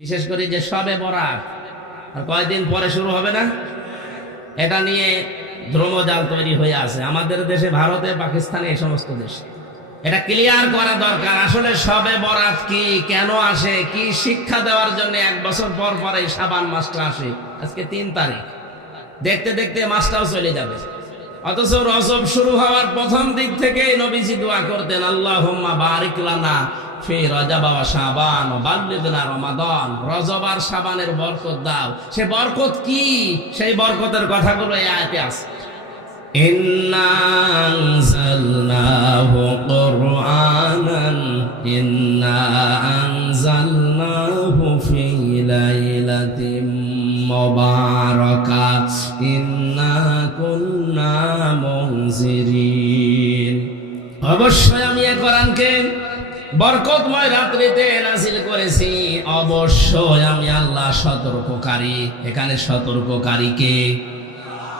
বিশেষ করে যে শবে বরাত আর কয়েকদিন পরে শুরু হবে না, এটা নিয়ে ধ্রুমজাল তৈরি হয়ে আছে আমাদের দেশে, ভারতে, পাকিস্তানে, এই সমস্ত দেশে। এটা ক্লিয়ার করা দরকার। আসলে শবে বরাত কি, কেন আসে, কি শিক্ষা দেওয়ার জন্য 1 বছর পর পর এই শাবান মাসটা আসে। আজকে 3 তারিখ, দেখতে দেখতে মাসটাও চলে যাবে। অথচ রজব শুরু হওয়ার প্রথম দিক থেকে নবীজি দোয়া করতেন, আল্লাহুম্মা বারিক লানা ফি রজব ওয়া শাবান ওয়া বাল্লিগনা রমাদান। রজব আর শাবানের বরকত দাও। সে বরকত কি, সেই বরকতের কথাগুলো এই আয়াতে আছে। ইন্না আনজালনাহু কুরআনান ফি লাইলাতিন মুবারাকা ইন্না কুন্না মুনজিরিন। অবশ্যই আমি এই কোরআনকে বরকতময় রাত্রিতে নাযিল করেছি। অবশ্যই আমি আল্লাহ সতর্ককারী। এখানে সতর্ককারী কে?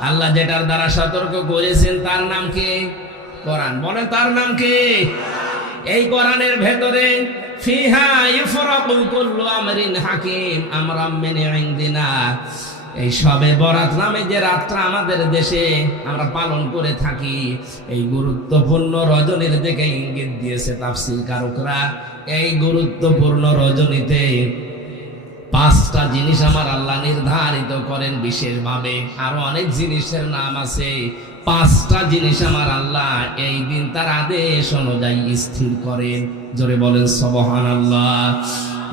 আল্লাহ যেটার দ্বারা সতর্ক করেছেন তার নাম কি? কোরআন। বলেন তার নাম কি? এই কোরআনের ভেতরে ফিহা ইফরাকু কুল্লু আমরিন হাকিম আমরাম মিন ইনদিনা। এই শবে বরাত নামে যে রাতটা আমাদের দেশে আমরা পালন করে থাকি, এই গুরুত্বপূর্ণ রজনীর দিকে ইঙ্গিত দিয়েছে তাফসীর কারকরা। এই গুরুত্বপূর্ণ রজনীতে 5টা জিনিস আমার আল্লাহ নির্ধারিত করেন বিশেষভাবে। আরো অনেক জিনিসের নাম আছে। 5টা জিনিস আমার আল্লাহ এই দিন তার আদেশ অনুযায়ী স্থির করেন। জোরে বলেন সুবহানাল্লাহ।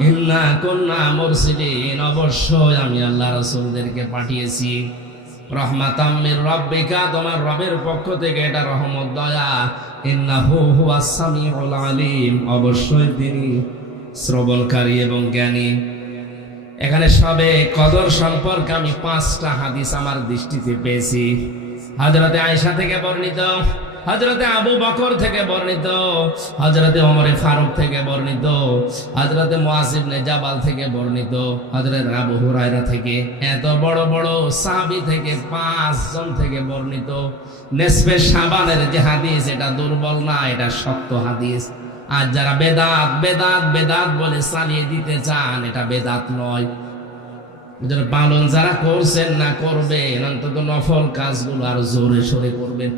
ইন্না কুন্না মুরসিলিন। অবশ্যই আমি আল্লাহ রাসূলদেরকে পাঠিয়েছি রহমাতাম মির রাব্বিকা, তোমার রবের পক্ষ থেকে এটা রহমত, দয়া। ইন্নাহু হুয়াস সামিউল আলিম। অবশ্যই তিনি শ্রবণকারী এবং জ্ঞানী। এখানে সবে কদর সম্পর্কে আমি 5টা হাদিস আমার দৃষ্টিতে পেয়েছি। হযরতে আয়েশা থেকে বর্ণিত, হযরতে আবু বকর থেকে বর্ণিত, হযরতে ওমর ফারুক থেকে বর্ণিত, হযরতে মুআয ইবনে জাবাল থেকে বর্ণিত, হযরতে আবু হুরায়রা থেকে, এত বড় বড় সাহাবী থেকে 5 জন থেকে বর্ণিত। নিসফে শাবানের যে হাদিস, এটা দুর্বল না, এটা শক্ত হাদিস। আর যারা বেদাত বেদাত বেদাত বলে চালিয়ে দিতে চান, এটা বেদাত নয়। পালন যারা করছেন না, করবেন, অন্তত নফল কাজগুলো আর জোরে সোরে করবেন।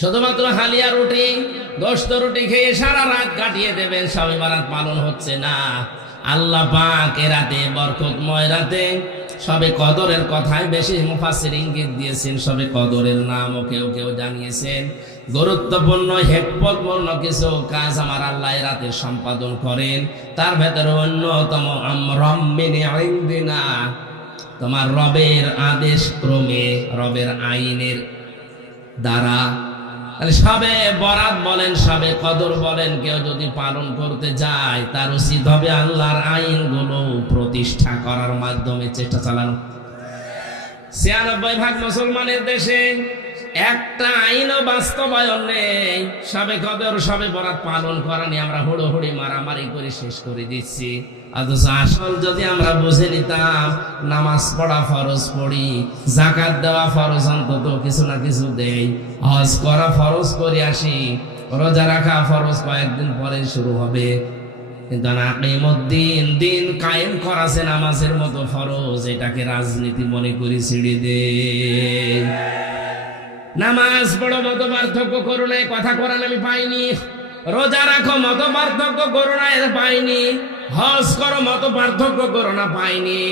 শুধুমাত্র হালিয়া রুটি, গোশত রুটি খেয়ে সারা রাত কাটিয়ে দেবেন, শবে বরাত পালন হচ্ছে না। আল্লাহ পাক এ রাতে, বরকতময় রাতে, শবে কদরের কথাই বেশি মুফাসসির ইঙ্গিত দিয়েছেন। শবে কদরের নামও কেউ কেউ জানিয়েছেন। গুরুত্বপূর্ণ হিকমতপূর্ণ কিছু কাজ আমার আল্লাহ এ রাতে সম্পাদন করেন। তার ভেতরে অন্যতম আমরাম মিন ইনদিনা, তোমার রবের আদেশ ক্রমে, রবের আইনের দ্বারা। তাহলে শবে বরাত বলেন, শবে কদর বলেন, কেউ যদি পালন করতে যায় তার উচিত হবে আল্লাহর আইনগুলো প্রতিষ্ঠা করার মাধ্যমে চেষ্টা চালানো। 96% মুসলমানের দেশে একটা আইনও বাস্তবায়ন নেই। শবে কদর, শবে বরাত পালন করা নিয়ে আমরা হুড়োহুড়ি মারামারি করে শেষ করে দিচ্ছি। অথচ আসল যদি আমরা বুঝে নিতাম, নামাজ পড়া ফরজ পড়ি, যাকাত দেওয়া ফরজ, অন্তত কিছু না কিছু দেই, হজ করা ফরজ করে আসি, রোজা রাখা ফরজ কয়েকদিন পরে শুরু হবে। কিন্তু আকিমুদ্দিন, দিন কায়েম করা আছে নামাজের মতো ফরজ, এটাকে রাজনীতি মনে করে ছেড়ে দে। নামাজ পড়ো, মত পার্থক্য করো না, কথা কোরআন আমি পাইনি। রোজা রাখো, মত পার্থক্য করো না, এটা পাইনি। হজ করো, মত পার্থক্য করো না, পাইনি।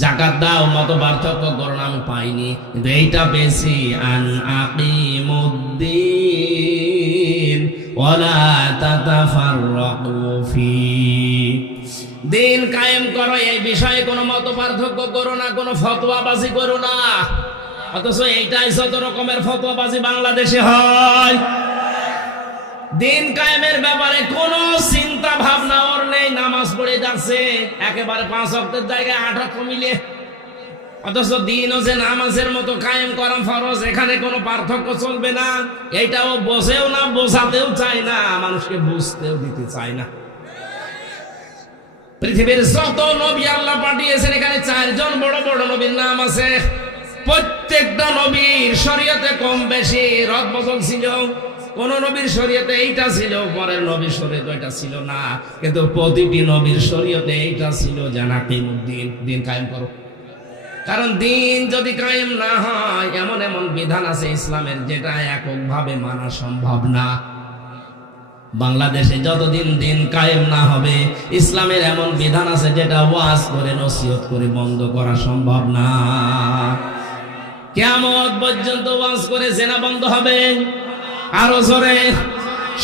যাকাত দাও, মত পার্থক্য করো না, আমি পাইনি। কিন্তু এইটা বেশি, আন আকিমুদ্দিন ওয়ালা তাতাফাররাকু ফি। দিন কায়েম করো, এই বিষয়ে কোনো মত পার্থক্য করো না, কোনো ফতোয়াবাজি করো না। অথচ এইটাই যত রকমের ফতোয়াবাজি বাংলাদেশে হয়। দিন কায়েমের ব্যাপারে কোনো চিন্তা ভাবনা ওর নেই, নামাজ পড়ে যাচ্ছে একেবারে 5 ওয়াক্তের জায়গায় 8 ওয়াক্ত মিলে। অথচ দিনও যে নামাজের মতো কায়েম করা ফরজ, এখানে কোনো পার্থক্য চলবে না। এইটাও বোঝেও না, বোঝাতেও চায় না, মানুষকে বুঝতেও দিতে চায় না। পৃথিবীর যত নবী আল্লাহ পাঠিয়েছেন, এখানে 4 জন বড় বড় নবীর নাম আছে। প্রত্যেকটা নবীর শরীয়তে কম বেশি রদবদল ছিল। কোন নবীর শরীয়তে এইটা ছিল, পরের নবীর শরীয়তে এটা ছিল না, কিন্তু প্রতিটি নবীর শরীয়তে এইটা ছিল যে নাকিমুদ্দিন, দিন কায়েম করো। কারণ দিন যদি কায়েম না হয়, এমন এমন বিধান আছে ইসলামের যেটা এককভাবে মানা সম্ভব না। বাংলাদেশে যতদিন দিন কায়েম না হবে, ইসলামের এমন বিধান আছে যেটা ওয়াজ করে নসিহত করে বন্ধ করা সম্ভব না। কিয়ামত পর্যন্ত ওয়াজ করে জেনা বন্ধ হবে, আরো জোরে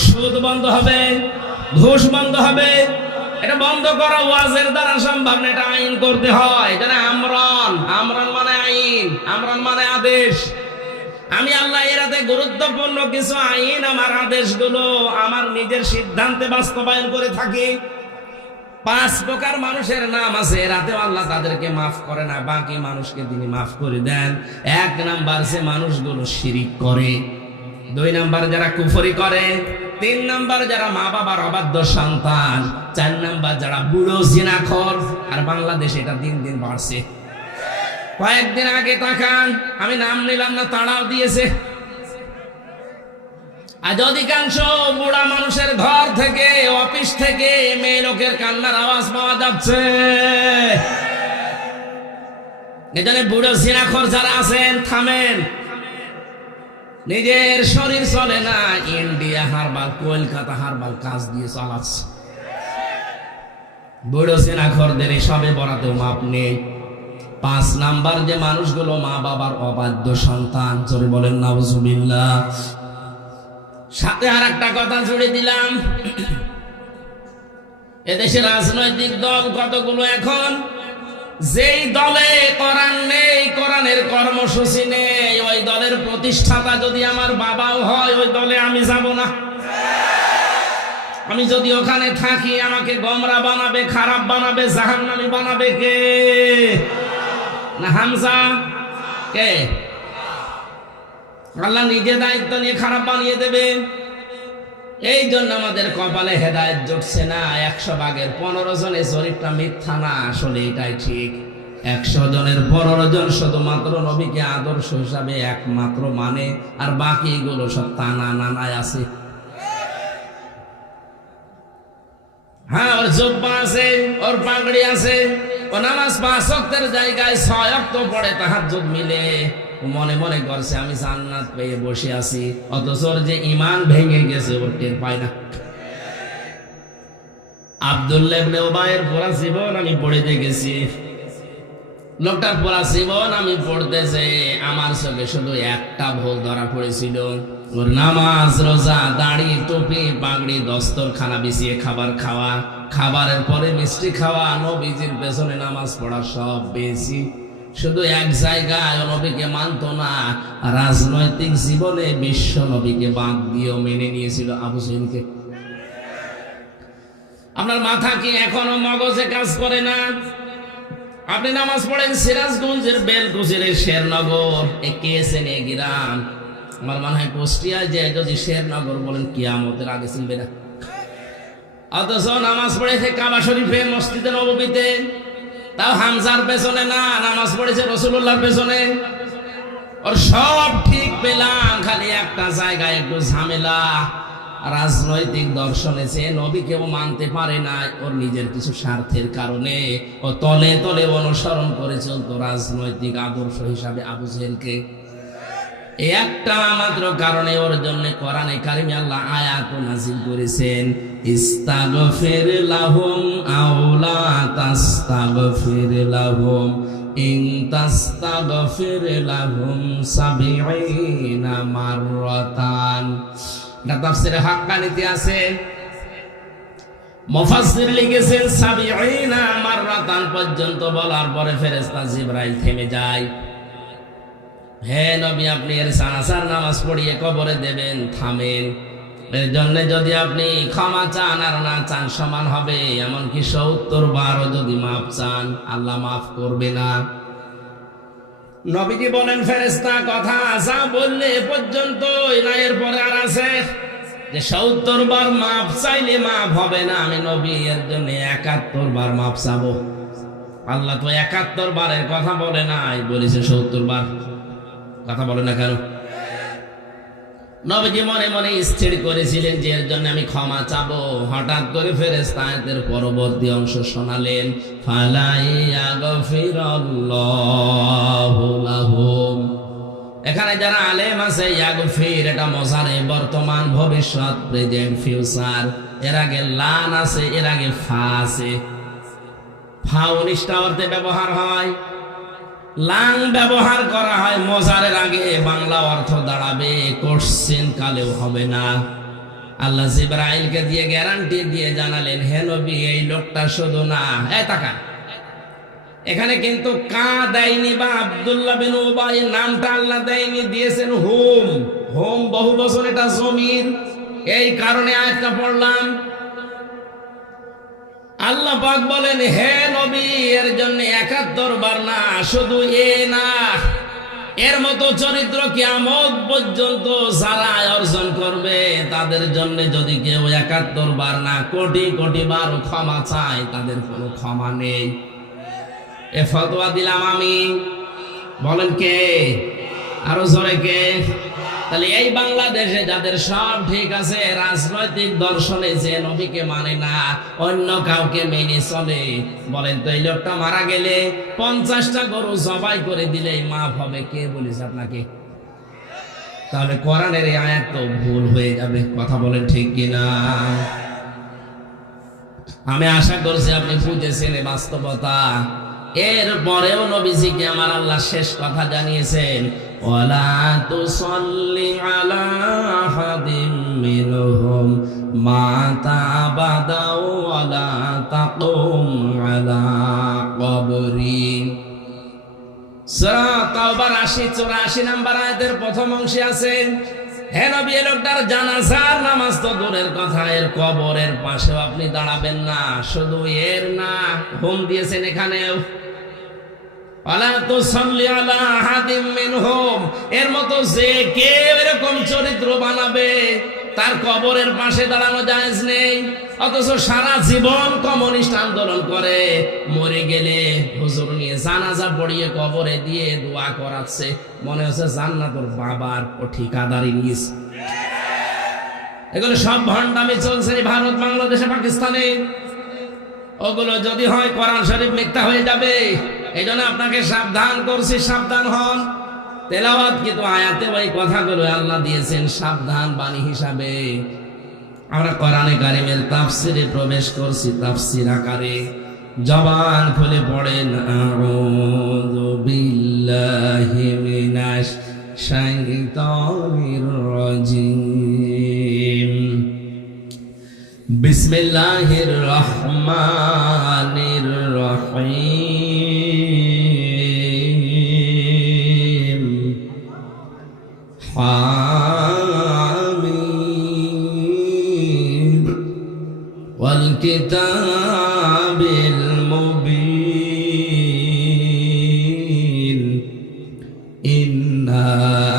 সুদ বন্ধ হবে, ঘুষ বন্ধ হবে। এটা বন্ধ করা ওয়াজের দ্বারা সম্ভব না, এটা আইন করতে হয়। এটা আমরণ, আমরণ মানে আইন, আমরণ মানে আদেশ। আমি আল্লাহ এরাতে গুরুত্বপূর্ণ কিছু আইন, আমার আদেশগুলো আমার নিজের সিদ্ধান্তে বাস্তবায়ন করে থাকি। 5 প্রকার মানুষের নাম আছে, এরাতেও আল্লাহ তাদেরকে মাফ করে না, বাকি মানুষকে তিনি মাফ করে দেন। 1 নাম্বার সে মানুষগুলো শিরিক করে, 2 নাম্বার যারা কুফরি করে, 3 নাম্বার যারা মা বাবার অবাধ্য সন্তান, 4 নাম্বার যারা বুড়ো জিনাখোর। আর বাংলাদেশে এটা দিন দিন বাড়ছে। কয়েকদিন আগে তাকান, আমি নাম নিলাম না, তাড়াও দিয়েছে। আজ অধিকাংশ বুড়া মানুষের ঘর থেকে, অফিস থেকে মেয়ে লোকের কান্নার আওয়াজ পাওয়া যাচ্ছে। এজন্য বুড়ো জিনাখোর যারা আছেন, থামেন। নিজের শরীর চলে না, ইন্ডিয়া হারবাল, কলকাতা হারবাল কাজ দিয়ে চালাচ্ছে। বুড়ো জিনাখোরদের সবে বরাতেও মাপ নেই। 5 নাম্বার যে মানুষগুলো মা বাবার অবাধ্য সন্তান, জোরে বলেন নাউজুবিল্লাহ। সাথে আর একটা কথা জুড়ে দিলাম, এদেশে রাজনৈতিক দল কতগুলো এখন, যেই দলে কোরআন নেই, কোরআনের কর্মসূচি নেই, ওই দলের প্রতিষ্ঠাতা যদি আমার বাবাও হয়, ওই দলে আমি যাব না। আমি যদি ওখানে থাকি, আমাকে গোমরা বানাবে, খারাপ বানাবে, জাহান্নামী বানাবে কে? না হামজা? কে? আল্লাহ নিজে দায়িত্ব নিয়ে খারাপ বানিয়ে দেবে। এই জন্য আমাদের কপালে হেদায়েত জুটছে না। 100 ভাগের 15 জনের জরিপটা মিথ্যা না, আসলে এটাই ঠিক। 100 জনের 15 জন শুধুমাত্র নবীকে আদর্শ হিসাবে একমাত্র মানে, আর বাকিগুলো সব টানা নানায় আছে। হ্যাঁ, ওর জুব্বা আছে, ওর পাগড়ি আছে, ও নামাজ 5 ওয়াক্তের জায়গায় 6 ওয়াক্ত পড়ে, তাহাজ্জুদ মিলে। মনে মনে করছে আমি জান্নাত পেয়ে বসে আছি, অথচ ওর যে ঈমান ভেঙে গেছে ওর টের পায় না। আব্দুল্লাহ ইবনে উবাইয়ের পুরা জীবন আমি পড়ে দেখেছি। লোকটার পুরা জীবন আমি পড়তেছে, আমার চোখে শুধু একটা ভুল ধরা পড়েছিল। ওর নামাজ, রোজা, দাড়ি, টুপি, পাগড়ি, দস্তরখানা বিছিয়ে খাবার খাওয়া, খাবারের পরে মিষ্টি খাওয়া, নবীজির পেছনে নামাজ পড়া, সব বেশি। শুধু এক জায়গায় নবীকে মানত না, রাজনৈতিক জীবনে বিশ্ব নবীকে বাদ দিয়েও মেনে নিয়েছিল আবু সুফিয়ানকে। আপনার মাথা কি এখনো মগজে কাজ করে না? আপনি নামাজ পড়েন সিরাজগঞ্জের বেলকুচির শেরনগর, কেসেনে গ্রাম, আমার মনে হয় কুষ্টিয়ায় যে যদি শেরনগর বলেন কিয়ামতের আগে চিনবে না। অথচ নামাজ পড়েছে কাবা শরীফে, মসজিদে নববীতে, তাও হামজার পেছনে না, নামাজ পড়েছে রাসূলুল্লাহর পেছনে। ওর সব ঠিক পেলাম, খালি একটা জায়গায় একটু ঝামেলা। রাজনৈতিক দর্শনে সে নবীকেও মানতে পারে না, ওর নিজের কিছু স্বার্থের কারণে ও তলে তলে অনুসরণ করে চলতো রাজনৈতিক আদর্শ হিসাবে আবু জেহেলকে। একটা মাত্র কারণে ওর জন্য কোরআনে কারিমে আল্লাহ আয়াত নাযিল করেছেন, ইস্তাগফির লাহুম আও লা তাস্তাগফির লাহুম ইন তাস্তাগফির লাহুম ৭০ মাররাতান। এটা তাফসীরে হাক্কানিতে আছে, মুফাসসির লিখেছেন ৭০ মাররাতান পর্যন্ত বলার পরে ফেরেশতা জিবরাইল থেমে যায়। হে নবী, আপনি এর জানাজার নামাজ পড়িয়ে কবরে দেবেন, থামেন। এর জন্য যদি আপনি ক্ষমা চান আর না চান সমান হবে, এমনকি ৭০ বারও যদি মাফ চান আল্লাহ মাফ করবে না। নবীজি বলেন, ফেরেশতা কথা যা বললে এ পর্যন্ত, না এরপরে আর আছে যে ৭০ বার মাফ চাইলে মাফ হবে না। আমি নবী এর জন্য ৭১ বার মাফ চাবো। আল্লাহ তো ৭১ বারের কথা বলে নাই, বলেছে ৭০ বার। কথা বলে না কেন? নবীজি মনে মনে স্থির করেছিলেন যে এর জন্য আমি ক্ষমা চাবো। হঠাৎ করে ফেরেশতা আয়াতের পরবর্তী অংশ শোনালেন, ফালা ইয়াগফিরাল্লাহু লাহুম। এখানে যারা আলেম আছে, ইয়াগফির এটা মজারে, বর্তমান, ভবিষ্যৎ, প্রেজেন্ট, ফিউচার। এর আগে লান আছে, এর আগে ফা আছে। ফা 19টা অর্থে ব্যবহার হয়, লাং ব্যবহার করা হয় মজারের আগে। বাংলা অর্থ দাঁড়াবে কোশ্চেন কালেও হবে না। আল্লাহ জিবরাইলকে দিয়ে গ্যারান্টি দিয়ে জানালেন, হে নবী, এই লোকটা শুধু না, তাকান, এখানে কিন্তু কা দেয়নি বা আব্দুল্লাহ বিন উবাই নামটা আল্লাহ দেয়নি, দিয়েছেন হুম। হুম বহু বছর এটা জমির, এই কারণে আয়াতটা পড়লাম। আল্লাহ পাক বলেন, হে নবী, এর জন্য 71 বার না, শুধু না, এর মতো চরিত্র কিয়ামত পর্যন্ত যারা অর্জন করবে তাদের জন্য যদি কেউ 71 বার না কোটি কোটি বার ক্ষমা চায়, তাদের কোনো ক্ষমা নেই। এ ফতোয়া দিলাম আমি, বলেন কে? আরো জোরে কে? তাহলে এই বাংলাদেশে যাদের সব ঠিক আছে, রাজনৈতিক দর্শনে যে নবীকে মানে না, অন্য কাউকে মেনে চলে, বলেন তো এই লোকটা মারা গেলে 50টা গরু জবাই করে দিলেই মাফ হবে, কে বলেছে আপনাকে? তাহলে কোরআনের এই আয়াত তো ভুল হয়ে যাবে। কথা বলেন ঠিক কিনা? আমি আশা করছি আপনি বুঝেছেন এই বাস্তবতা। এর পরেও নবীজিকে আমার আল্লাহ শেষ কথা জানিয়েছেন, ওয়ালা তুসাল্লি আলা আহাদিম মিনহুম মাতা আবাদা ওয়ালা তাকুম আলা কবরি। সূরা তাওবার 80-84 নাম্বার আয়াতের প্রথম অংশে আছে, হে নবী, এই লোকটার জানাজার নামাজ তো দূরের কথা, এর কবরের পাশেও আপনি দাঁড়াবেন না। শুধু এর না, হুম দিয়েছেন এখানেও, ওয়ালা তুসাল্লি আলা আহাদিম মিনহুম, এর মতো যে কেউ এরকম চরিত্র বানাবে তার কবরের পাশে দাঁড়ানো জায়েজ নেই। অথচ সারা জীবন কমিউনিস্ট আন্দোলন করে, মরে গেলে হুজুর নিয়ে জানাজা পড়িয়ে কবরে দিয়ে দোয়া করাচ্ছে, মনে হচ্ছে জান্নাতুল বাবার ও ঠিকাদারি নিয়েছে। এগুলো সব ভণ্ডামি চলছে ভারত, বাংলাদেশে, পাকিস্তানে। ওগুলো যদি হয় কোরআন শরীফ মিথ্যা হয়ে যাবে। এই জন্য আপনাকে সাবধান করছি, সাবধান হন। তেলাওয়াত কিন্তু আয়াতে ওই কথাগুলো আল্লাহ দিয়েছেন সাবধান বাণী হিসাবে। আমরা কোরআনে কারিমের তাফসিরে প্রবেশ করছি, তাফসির আকারে। জবান খুলে পড়েন, আউযু বিল্লাহি মিনাশ শাইতানির রাজিম, বিসমিল্লাহির রহমানির রহিম, হামিম ওয়াল কিতাবিল মুবিন, ইন্না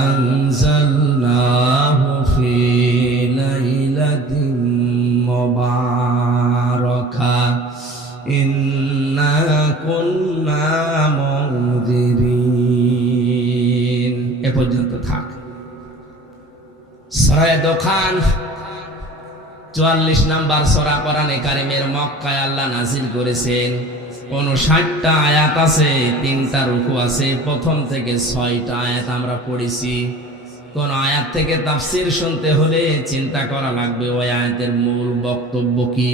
আনজালনাহু ফি লাইলাতিন মুবারাকা, ইন্না কুন্না মুনজিরিন। এ পর্যন্ত থাক। সূরা দোখান 44 নাম্বার সূরা কোরআনে কারিমের মক্কায় আল্লাহ নাজিল করেছেন। 59টা আয়াত আছে, 3টা রুকু আছে। প্রথম থেকে 6টা আয়াত আমরা পড়েছি। কোন আয়াত থেকে তাফসীর শুনতে হলে চিন্তা করা লাগবে ওই আয়াতের মূল বক্তব্য কি।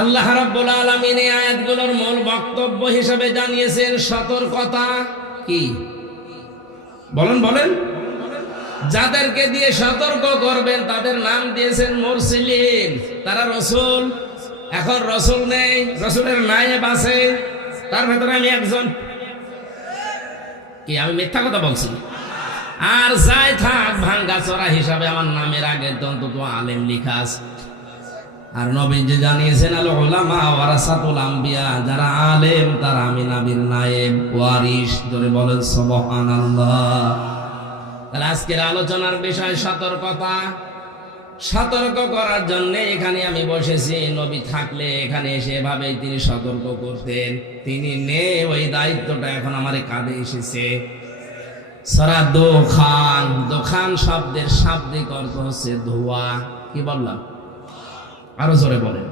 আল্লাহ রাব্বুল আলামিন এই আয়াতগুলোর মূল বক্তব্য হিসেবে জানিয়েছেন সতর্কতা। কি বলেন? বলেন। যাদেরকে দিয়ে সতর্ক করবেন তাদের নাম দিয়েছেন মুরসিলিন, তারা রসুল। এখন রসুল নেই, রসুলের নায়েব আছে, তার ভেতরে আমি একজন। কি আমি মিথ্যা কথা বলছি? আর যাই থাক, ভাঙ্গা চড়া হিসাবে আমার নামের আগে অন্তত আলেম লিখা আছে। আর নবীজি জানিয়েছেন, আল উলামা ওয়ারাসাতুল আম্বিয়া, যারা আলেম তারা আমি নবীর নায়েব ওয়ারিস। ধরে বলেন সুবহানাল্লাহ। তাহলে আজকের আলোচনার বিষয় সতর্কতা। সতর্ক করার জন্য এখানে আমি বসেছি। নবী থাকলে এখানে এসে এভাবেই তিনি সতর্ক করতেন। তিনি নেই, ওই দায়িত্বটা এখন আমার কাঁধে এসেছে। সূরা দোখান, দোখান শব্দের শাব্দিক অর্থ হচ্ছে ধোঁয়া। কি বললাম? আরো জোরে বলেন।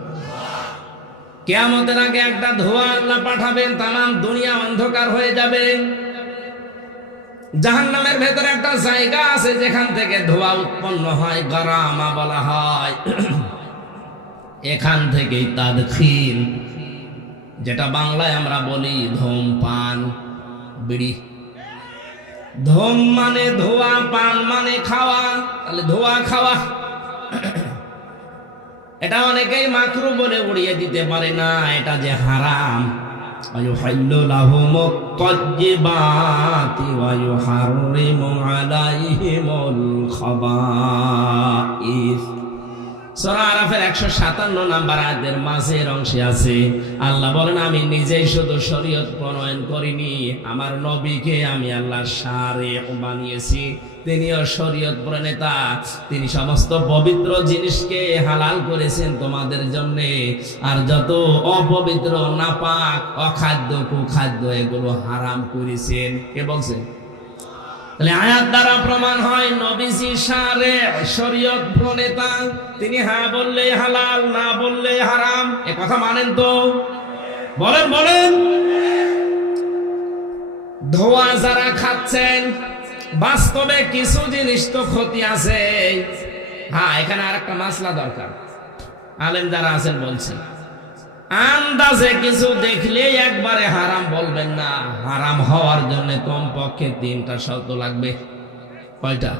কিয়ামতের আগে একটা ধোঁয়া আল্লাহ পাঠাবেন, তামাম দুনিয়া অন্ধকার হয়ে যাবে। জাহান্নামের ভেতরে একটা জায়গা আছে যেখান থেকে ধোঁয়া উৎপন্ন হয়, গারামা বলা হয়। এখান থেকেই তাদখিন, যেটা বাংলায় আমরা বলি ধূমপান, বিড়ি। ধূম মানে ধোঁয়া, পান মানে খাওয়া, তাহলে ধোঁয়া খাওয়া। এটা অনেকেই মাকরু বলে উড়িয়ে দিতে পারে না, এটা যে হারাম। ওয়ায়ুহাল্লু লাহুমুত তাজ্জিবাতি ওয়া ইউহাররিমু আলাইহিমুল খাবাইস। সূরা আরাফের 157 নম্বর আয়াতের মাঝের অংশে আছে, আল্লাহ বলেন আমি নিজেই শুধু শরীয়ত প্রণয়ন করিনি, আমার নবীকে আমি আল্লাহ শারিহ বানিয়েছি, তিনিও শরীয়ত প্রণেতা। তিনি সমস্ত পবিত্র জিনিসকে হালাল করেছেন তোমাদের জন্য, আর যত অপবিত্র, নাপাক, অখাদ্য, কুখাদ্য এগুলো হারাম করেছেন। কে বলছেন? তাহলে আয়াত দ্বারা প্রমাণ হয় নবীজি শারিহ, শরীয়ত প্রণেতা। তিনি হ্যাঁ বললে হালাল, না বললে হারাম। এ কথা মানেন তো? বলেন বলেন। ধোঁয়া যারা খাচ্ছেন, বাস্তবে কিছু জিনিস তো ক্ষতি আছে। হ্যাঁ, এখানে আরেকটা মাসলা দরকার। আলেম যারা আছেন বলছেন, আন্দাজে কিছু দেখলে একবারে হারাম বলবেন না। হারাম হওয়ার জন্য কমপক্ষে 3টা শর্ত লাগবে। কয়টা?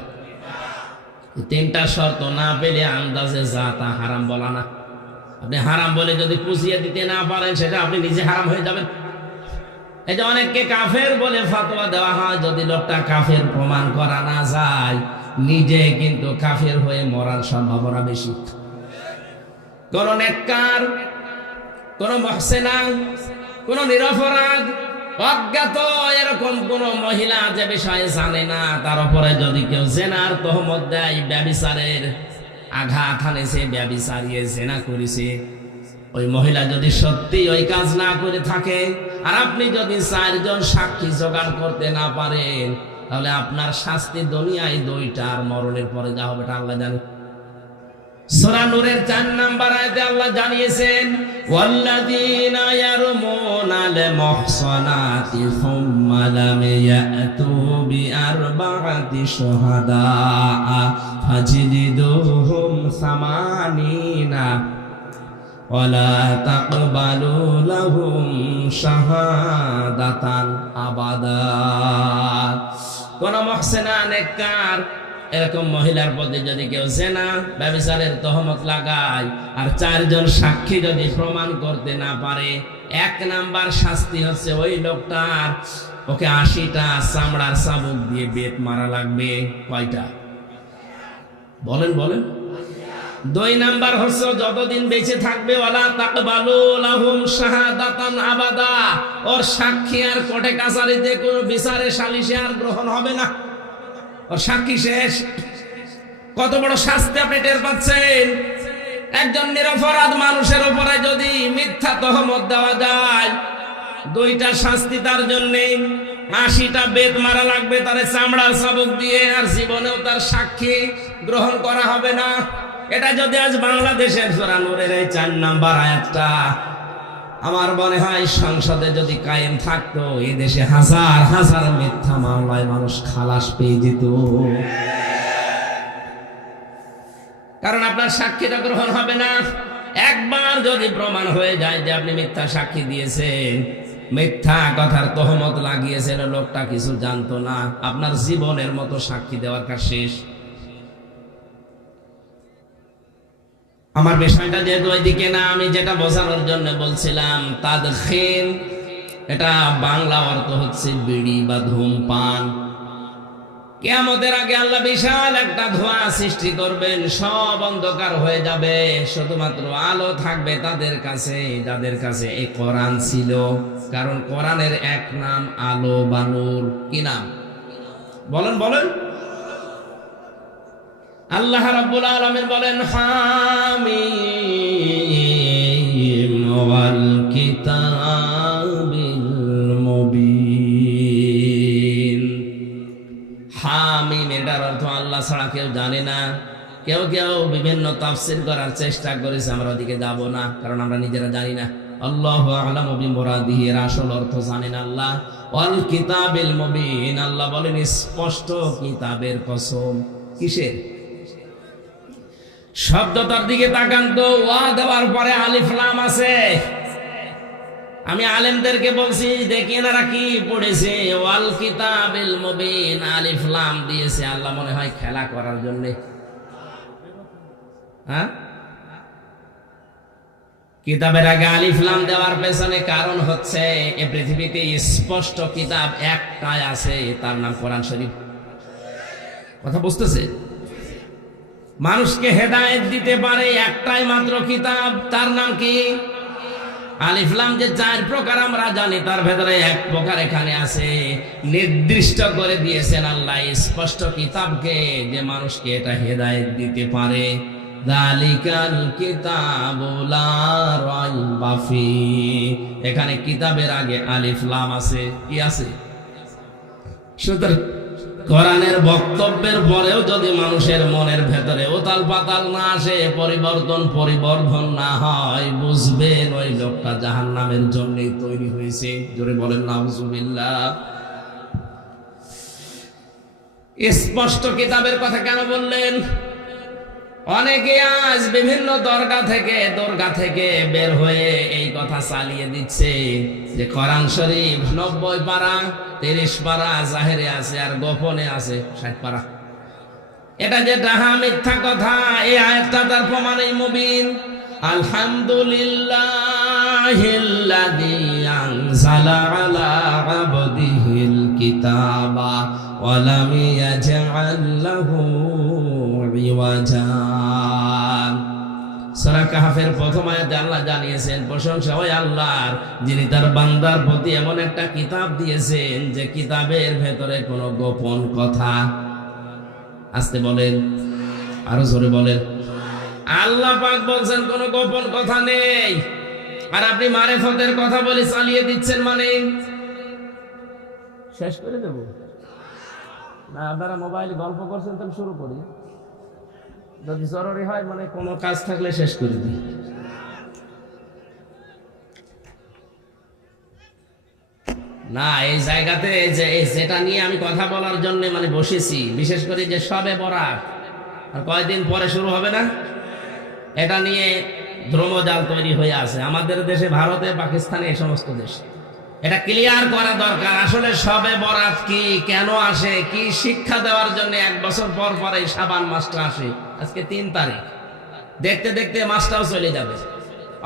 3টা শর্ত না পেলে আন্দাজে যা তা হারাম বলা না। আপনি হারাম বলে যদি পুষিয়ে দিতে না পারেন, সেটা আপনি নিজে হারাম হয়ে যাবেন। এই যে অনেককে কাফের বলে ফতোয়া দেওয়া হয়, যদি লোকটা কাফের প্রমাণ করা না যায়, নিজে কিন্তু কাফের হয়ে মরার সম্ভাবনা বেশি। কোন নেককার, কোন মুহসিনা, কোন নিরপরাধ, অজ্ঞাত এরকম কোন মহিলা যে বিষয়ে জানে না, তার উপরে যদি কেউ জেনার তহমত দেয়, ব্যভিচারের আঘাত হানেছে, ব্যভিচারিয়ে জেনা করেছে, ওই মহিলা যদি সত্যি ওই কাজ না করে থাকে, আর আপনি যদি 4 জন সাক্ষী জোগাড় করতে না পারেন, তাহলে আপনার শাস্তি দুনিয়ায় 2টা, আর মরণের পরে যা হবে তা আল্লাহ জানে। সূরা নূরের 4 নম্বর আয়াতে আল্লাহ জানিয়েছেন, ওয়াল্লাযীনা ইয়ারমুনাল মুহসানাতি সুম্মা লাম ইয়াতু বিআরবা'তি শুহাদা ফাজলিদুহুম 80 ওয়ালা তাকবালু লাহুম শাহাদাতান আবাদা। কোন মুহসিনা, নেককার এরকম মহিলার প্রতি যদি কেউ জেনা, ব্যভিচারের তহমত লাগায়, আর 4 জন সাক্ষী যদি প্রমাণ করতে না পারে, 1 নাম্বার শাস্তি হচ্ছে ওই লোকটার ওকে 80টা চামড়ার চাবুক দিয়ে বেত মারা লাগবে। কয়টা? বলেন বলেন। 2 নাম্বার হচ্ছে যতদিন বেঁচে থাকবে, ওয়ালা তাকবালু লাহুম শাহাদাতান আবাদা, ওর সাক্ষী আর কোর্টে কাছারিতে কোনো বিচারে সালিশে আর গ্রহণ হবে না, ওর সাক্ষী শেষ। কত বড় শাস্তি আপনি টের পাচ্ছেন? একজন নিরপরাধ মানুষের উপরে যদি মিথ্যা তহমত দেওয়া যায়, 2টা শাস্তি তার জন্য। 80টা বেত মারা লাগবে তার চামড়ার চাবুক দিয়ে, আর জীবনেও তার সাক্ষী গ্রহণ করা হবে না। এটা যদি আজ বাংলাদেশের সূরা নূরের এই 4 নম্বর আয়াতটা আমার মনে হয় সংসদে যদি কায়েম থাকতো, এই দেশে হাজার হাজার মিথ্যা মামলায় মানুষ খালাস পেয়ে যেত। কারণ আপনার সাক্ষীটা গ্রহণ হবে না। একবার যদি প্রমাণ হয়ে যায় যে আপনি মিথ্যা সাক্ষী দিয়েছেন, মিথ্যা কথার তহমত লাগিয়েছেন, লোকটা কিছু জানতো না, আপনার জীবনের মতো সাক্ষী দেওয়ার কাজ শেষ। আমার বিষয়টা যেহেতু ওইদিকে না, আমি যেটা বোঝানোর জন্য বলছিলাম, তাদখিন, এটা বাংলা অর্থ হচ্ছে বিড়ি বা ধূমপান। কিয়ামতের আগে আল্লাহ বিশাল একটা ধোঁয়া সৃষ্টি করবেন, সব অন্ধকার হয়ে যাবে, শুধুমাত্র আলো থাকবে তাদের কাছে যাদের কাছে এই কোরআন ছিল। কারণ কোরআনের এক নাম আলো বা নূর। কি নাম? বলেন বলেন। আল্লাহ রাব্বুল আলামিন বলেন, হামিম ওয়াল কিতাবিল মুবিন। কেউ জানে না। কেউ কেউ বিভিন্ন তাফসীর করার চেষ্টা করেছে, আমরা ওদিকে যাব না, কারণ আমরা নিজেরা জানি না। আল্লাহু আ'লামু বিমুরাদিহি, এর আসল অর্থ জানেন আল্লাহ। ওয়াল কিতাবিল মুবিন, আল্লাহ বলেন স্পষ্ট কিতাবের কসম। কিসের? শব্দটার দিকে তাকান তো, ওয়া দেওয়ার পরে আলিফ লাম আছে। আমি আলেমদেরকে বলছি, দেখি এনারা কি পড়েছে। ওয়াল কিতাবিল মুবিন, আলিফ লাম দিয়েছে। আল্লাহ মনে হয় খেলা করার জন্য। হ্যাঁ, কিতাবের আগে আলিফ লাম দেওয়ার পেছনে কারণ হচ্ছে এই পৃথিবীতে স্পষ্ট কিতাব একটাই আছে, তার নাম কোরআন শরীফ। কথা বুঝতেছে? মানুষকে হেদায়েত দিতে পারে একটাই মাত্র কিতাব, তার নাম কি? আলিফ লাম যে 4 প্রকার আমরা জানি, তার ভেতরে এক প্রকার এখানে আছে, নির্দিষ্ট করে দিয়েছেন আল্লাহ স্পষ্ট কিতাবকে, যে মানুষকে এটা হেদায়েত দিতে পারে। যালিকাল কিতাবু লা রাইবা ফীহি, এখানে কিতাবের আগে আলিফ লাম আছে। কি আছে? সুতরাং কোরআনের বক্তব্যের পরেও যদি মানুষের মনের ভেতরে উতাল পাতাল না আসে, পরিবর্ধন না হয়, বুঝবেন ওই লোকটা জাহান্নামের জন্যই তৈরি হয়েছে। জোরে বলেন নাউজুবিল্লাহ। স্পষ্ট কিতাবের কথা কেন বললেন? অনেকে আজ বিভিন্ন দরগা থেকে বের হয়ে এই কথা চালিয়ে দিচ্ছে যে কোরআন শরীফ 90 পারা, 30 পারা জাহেরে আছে আর গোপনে আছে 60 পারা। এটা যে ডাহা মিথ্যা কথা। এই আয়াতটা তার প্রমাণই মুবিন। আলহামদুলিল্লাহিল্লাযী আনজালা আলা আবদিহিল কিতাবা ওয়া লাম ইয়াজআল লাহু ইওয়াজা। সূরা কাহফের প্রথম আয়াতে আল্লাহ জানিয়েছেন প্রশংসা ওই আল্লাহর, যিনি তার বান্দার প্রতি এমন একটা কিতাব দিয়েছেন যে কিতাবের ভেতরে কোনো গোপন কথা। আস্তে বলেন, আরো জোরে বলেন। আল্লাহ পাক বলছেন কোনো গোপন কথা নেই, আর আপনি মারেফতের কথা বলে চালিয়ে দিচ্ছেন। মানে শেষ করে দেব না? আপনারা মোবাইলে গল্প করছেন, তাহলে শুরু করি। যদি জরুরি হয়, মানে কোনো কাজ থাকলে শেষ করে দিই। না, এই জায়গাতে যেটা নিয়ে আমি কথা বলার জন্য মানে বসেছি, বিশেষ করে যে শবে বরাত আর কয়েকদিন পরে শুরু হবে না, এটা নিয়ে ধ্রুমজাল তৈরি হয়ে আছে আমাদের দেশে, ভারতে, পাকিস্তানে, এই সমস্ত দেশে। এটা ক্লিয়ার করা দরকার। আসলে শবে বরাত কি, কেন আসে, কি শিক্ষা দেওয়ার জন্য 1 বছর পর পর এই শাবান মাসটা আসে। আজকে 3 তারিখ, দেখতে দেখতে মাসটাও চলে যাবে।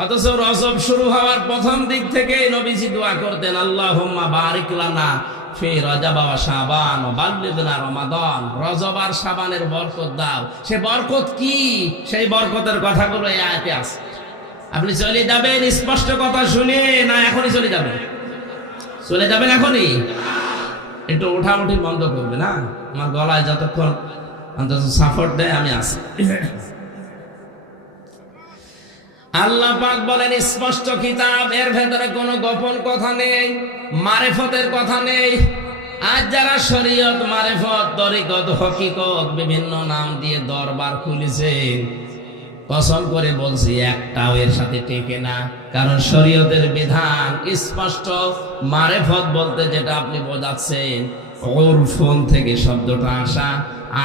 অথচ রজব শুরু হওয়ার প্রথম দিক থেকে নবীজি দোয়া করতেন, আল্লাহুম্মা বারিক লানা ফি রজব ওয়া শাবান ওয়া বাল্লিগনা রমাদান। রজব আর শাবানের বরকত দাও। সে বরকত কি? সেই বরকতের কথাগুলো এই আয়াতে আছে। আপনি চলে যাবেন স্পষ্ট কথা শুনে, না এখনই চলে যাবেন? চলে যাবেন এখনই? একটু ওঠাউঠি বন্ধ করবে না, আমার গলায় যতক্ষণ অন্তত সাপোর্ট দেয় আমি আছি। আল্লাহ পাক বলেন স্পষ্ট কিতাব, এর ভেতরে কোনো গোপন কথা নেই, মারেফতের কথা নেই। আজ যারা শরীয়ত, মারেফত, তরিকত, হকিকত বিভিন্ন নাম দিয়ে দরবার খুলেছে, কসম করে বলছি একটাও এর সাথে টেকে না। কারণ শরীয়তের বিধান স্পষ্ট। মারেফত বলতে যেটা আপনি বোঝাচ্ছেন, উরফুন থেকে শব্দটা আসা,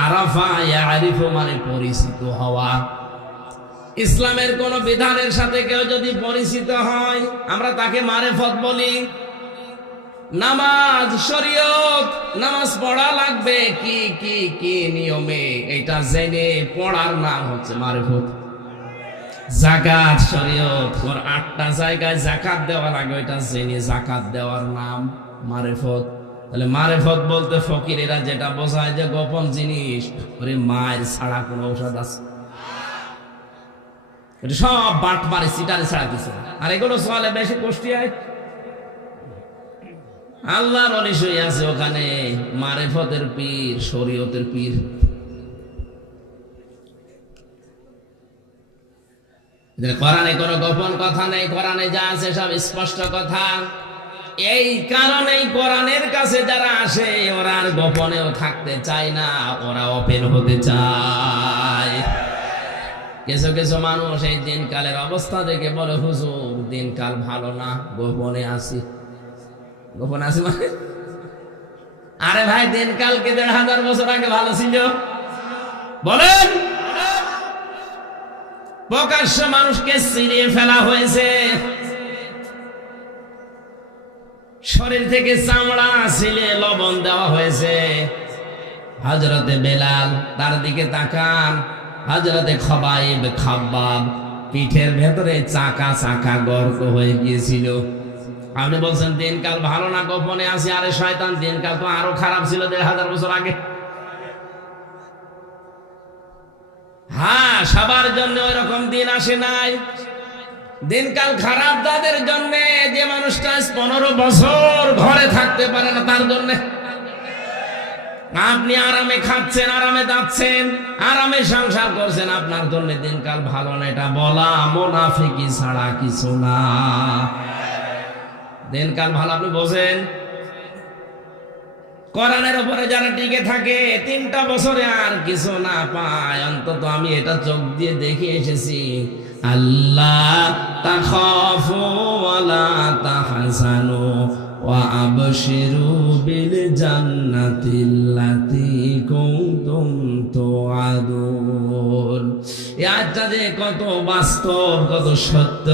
আরাফা ইয়ারিফু মানে পরিচিত হওয়া। ইসলামের কোন বিধানের সাথে কেউ যদি পরিচিত হয়, আমরা তাকে মারেফত বলি। নামাজ, শরীয়ত, নামাজ পড়া লাগবে কি কি কি নিয়মে, এটা জেনে পড়ার নাম হচ্ছে মারেফত। যাকাত, শরীয়ত 8টা জায়গায় যাকাত দেওয়া লাগে, ওইটা জেনে যাকাত দেওয়ার নাম মারেফত। তাহলে মারেফত বলতে ফকিরেরা যেটা বোঝায় যে গোপন জিনিস, ওরে মায়ের ছাড়া কোনো ঔষধ আছে? এটা সব বাট মারি সিটারে ছাড়া কিছু। আর এগুলো চলে বেশি কুষ্টিয়ায়, আল্লাহর অলি শুয়ে আছে ওখানে, মারেফতের পীর, শরীয়তের পীর। কোরআনে কোনো গোপন কথা নেই, কোরআনে যা আছে সব স্পষ্ট কথা। এই কারণেই কোরআনের কাছে যারা আসে ওরা আর গোপনেও থাকতে চায় না, ওরা ওপেন হতে চায়। কিছু কিছু মানুষ এই দিনকালের অবস্থা দেখে বলে, হুজুর দিনকাল ভালো না, গোপনে আসি। গোপনে আসি মানে, আরে ভাই দিনকালকে ১৫০০ বছর আগে ভালো ছিল বলেন? প্রকাশ্য মানুষকে ছিঁড়িয়ে ফেলা হয়েছে, শরীর থেকে চামড়া ছিলে লবণ দেওয়া হয়েছে। হযরতে বেলাল তার দিকে তাকান, হযরতে খবাইব খাব্বাব পিঠের ভেতরে চাকা চাকা গর্ত হয়ে গিয়েছিল। আপনি বলছেন দিনকাল ভালো না, গোপনে আসি। আরে শয়তান, দিনকাল তো আরো খারাপ ছিল ১৫০০ বছর আগে। হ্যাঁ, সবার জন্য ওই রকম দিন আসে নাই। দিনকাল খারাপ তাদের জন্য যে মানুষটা ১৫ বছর ঘরে থাকতে পারে না, তার জন্য। আপনি আরামে খাচ্ছেন, আরামে যাচ্ছেন, আরামে সংসার করছেন, আপনার জন্য দিনকাল ভালো না। এটা বলা মুনাফিকি ছাড়া কিছু না। দিনকাল ভালো আপনি বোঝেন? কোরআনের উপরে যারা টিকে থাকে ৩টা বছরে আর কিছু না পায়, অন্তত আমি এটা চোখ দিয়ে দেখে এসেছি। আল্লাহ তাখাফু ওয়ালা তাহজানু ওয়া আবশিরু বিল জান্নাতিল্লাতী কুনতুম তুআদুন। এই আয়াতটা যে কত বাস্তব, কত সত্য,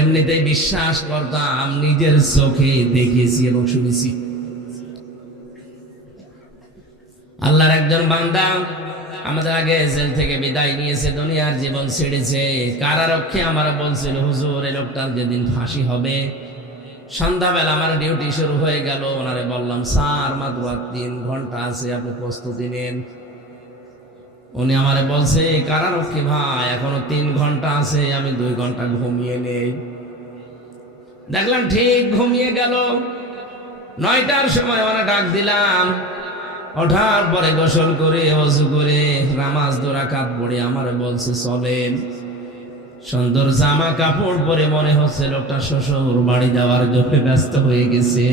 এমনিতেই বিশ্বাস করতাম, নিজের চোখে দেখেছি এবং শুনেছি। আল্লাহর একজন বান্দা আমাদের আগে জেল থেকে বিদায় নিয়েছে, দুনিয়ার জীবন ছেড়েছে। কারারক্ষী আমার বলছিল, হুজুর এই লোকটার যেদিন ফাঁসি হবে, সন্ধ্যাবেলা আমার ডিউটি শুরু হয়ে গেল। ওনারে বললাম, স্যার মাত্র ৩ ঘন্টা আছে, আপনি প্রস্তুতি নেন। উনি আমারে বলছে, কারারক্ষী ভাই এখনো ৩ ঘন্টা আছে, আমি 2 ঘন্টা ঘুমিয়ে নেই। দেখলাম ঠিক ঘুমিয়ে গেল। ৯টার সময় ওরা ডাক দিলাম, ওঠার পরে গোসল করে ওযু করে নামাজ 2 রাকাত পড়ে আমারে বলছে, চলেন। সুন্দর জামা কাপড় পরে মনে হচ্ছে লোকটা শ্বশুর বাড়ি যাওয়ার জন্য ব্যস্ত হয়ে গেছে।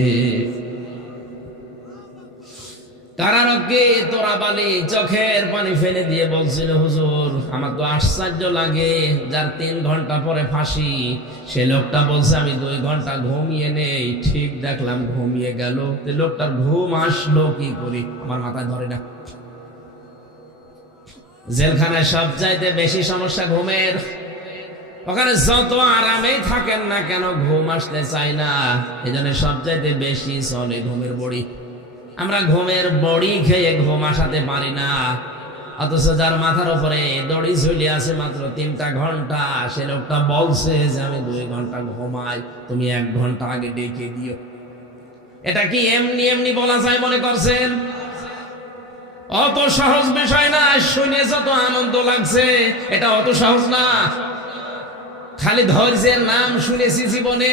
কারারক্ষী তোরাবালি চোখের পানি ফেলে দিয়ে বলছিল, হুজুর আমার তো আশ্চর্য লাগে, যার 3 ঘন্টা পরে ফাঁসি, সে লোকটা বলছে আমি 2 ঘন্টা ঘুমিয়ে নেই। ঠিক দেখলাম ঘুমিয়ে গেল। লোকটার ঘুম আসলো কি করি আমার মাথায় ধরে না। জেলখানায় সবচাইতে বেশি সমস্যা ঘুমের। ওখানে যত আরামেই থাকেন না কেন ঘুম আসতে চায় না, এজন্য সবচাইতে বেশি চলে ঘুমের বড়ি। আমরা ঘুমের বড়ি খেয়ে ঘুম আসাতে পারি না, অথচ যার মাথার উপরে দড়ি ঝুলে আছে মাত্র 3টা ঘন্টা, সে লোকটা বলছে যে আমি 2 ঘন্টা ঘুমাই, তুমি 1 ঘন্টা আগে ডেকে দিও। এটা কি এমনি এমনি বলা যায় মনে করছেন? অত সহজ বিষয় না। শুনে যত আনন্দ লাগছে, এটা অত সহজ না। খালি ধৈর্যের নাম শুনেছি জীবনে,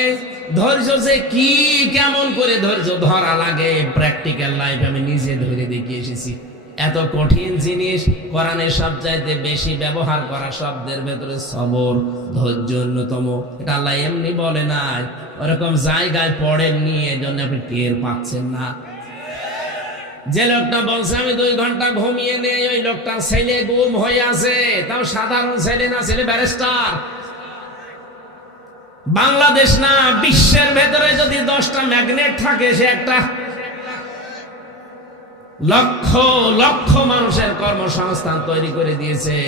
ধৈর্য যে কি, কেমন করে ধৈর্য ধরা লাগে, প্র্যাকটিক্যাল লাইফ আমি নিজে ধরে দেখে এসেছি। এত কঠিন জিনিস, কোরআনের সবচাইতে বেশি ব্যবহার করা শব্দের ভেতরে সবর, ধৈর্য অন্যতম। এটা আল্লাহ এমনি বলে নাই, ওরকম জায়গায় পড়েননি, এজন্য আপনি টের পাচ্ছেন না। যে লোকটা বলছে আমি 2 ঘন্টা ঘুমিয়ে নেই, ওই লোকটার ছেলে গুম হয়ে আছে, তাও সাধারণ ছেলে না, ছেলে ব্যারিস্টার। বাংলাদেশ না, বিশ্বের ভেতরে যদি 10টা ম্যাগনেট থাকে, সে একটা লক্ষ লক্ষ মানুষের কর্মসংস্থান তৈরি করে দিয়েছে।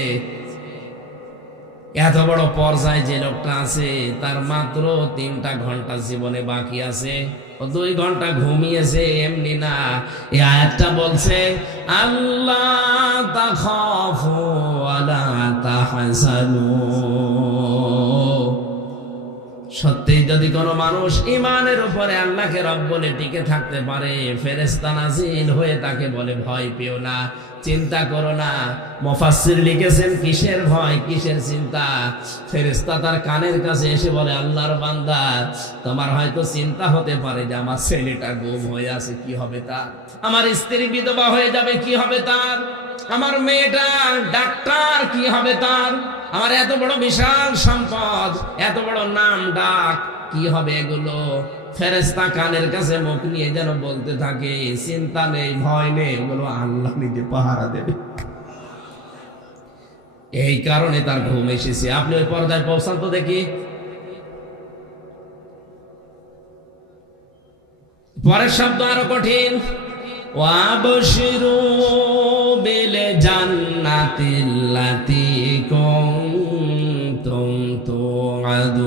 এত বড় পর্যায়ে যে লোকটা আছে, তার মাত্র 3টা ঘন্টা জীবনে বাকি আছে, ও 2 ঘন্টা ঘুমিয়েছে এমনি না। এই আয়াতটা বলছে আল্লাহ তাখাফু ওয়ালা তাহজানু। সত্যি যদি কোনো মানুষ ইমানের উপরে আল্লাহকে রব বলে টিকে থাকতে পারে, ফেরেশতা নাজিল হয়ে তাকে বলে ভয় পেও না, চিন্তা করো না। মুফাসসির লিখেছেন কিসের ভয়, কিসের চিন্তা? ফেরেশতা তার কানের কাছে এসে বলে, আল্লাহর বান্দা, তোমার হয়তো চিন্তা হতে পারে যে আমার ছেলেটা গুম হয়ে আছে, কি হবে তার? আমার স্ত্রী বিধবা হয়ে যাবে, কি হবে তার? আমার মেয়েটা ডাক্তার, কি হবে তার? আমার এত বড় বিশাল সম্পদ, এত বড় নাম ডাক, কি হবে এগুলো? ফেরেশতা কানের কাছে মুখ নিয়ে যেন বলতে থাকে, চিন্তা নেই, ভয় নেই, এগুলো আল্লাহ নিজে পাহারা দেবে। এই কারণে তার ঘুম এসেছে। আপনি ওই পর্দায় পৌঁছান তো দেখি। পরের শব্দ আরো কঠিন। ওয়াবশিরু বিল জান্নাতিল্লাতী কুনতুম তুআদুন।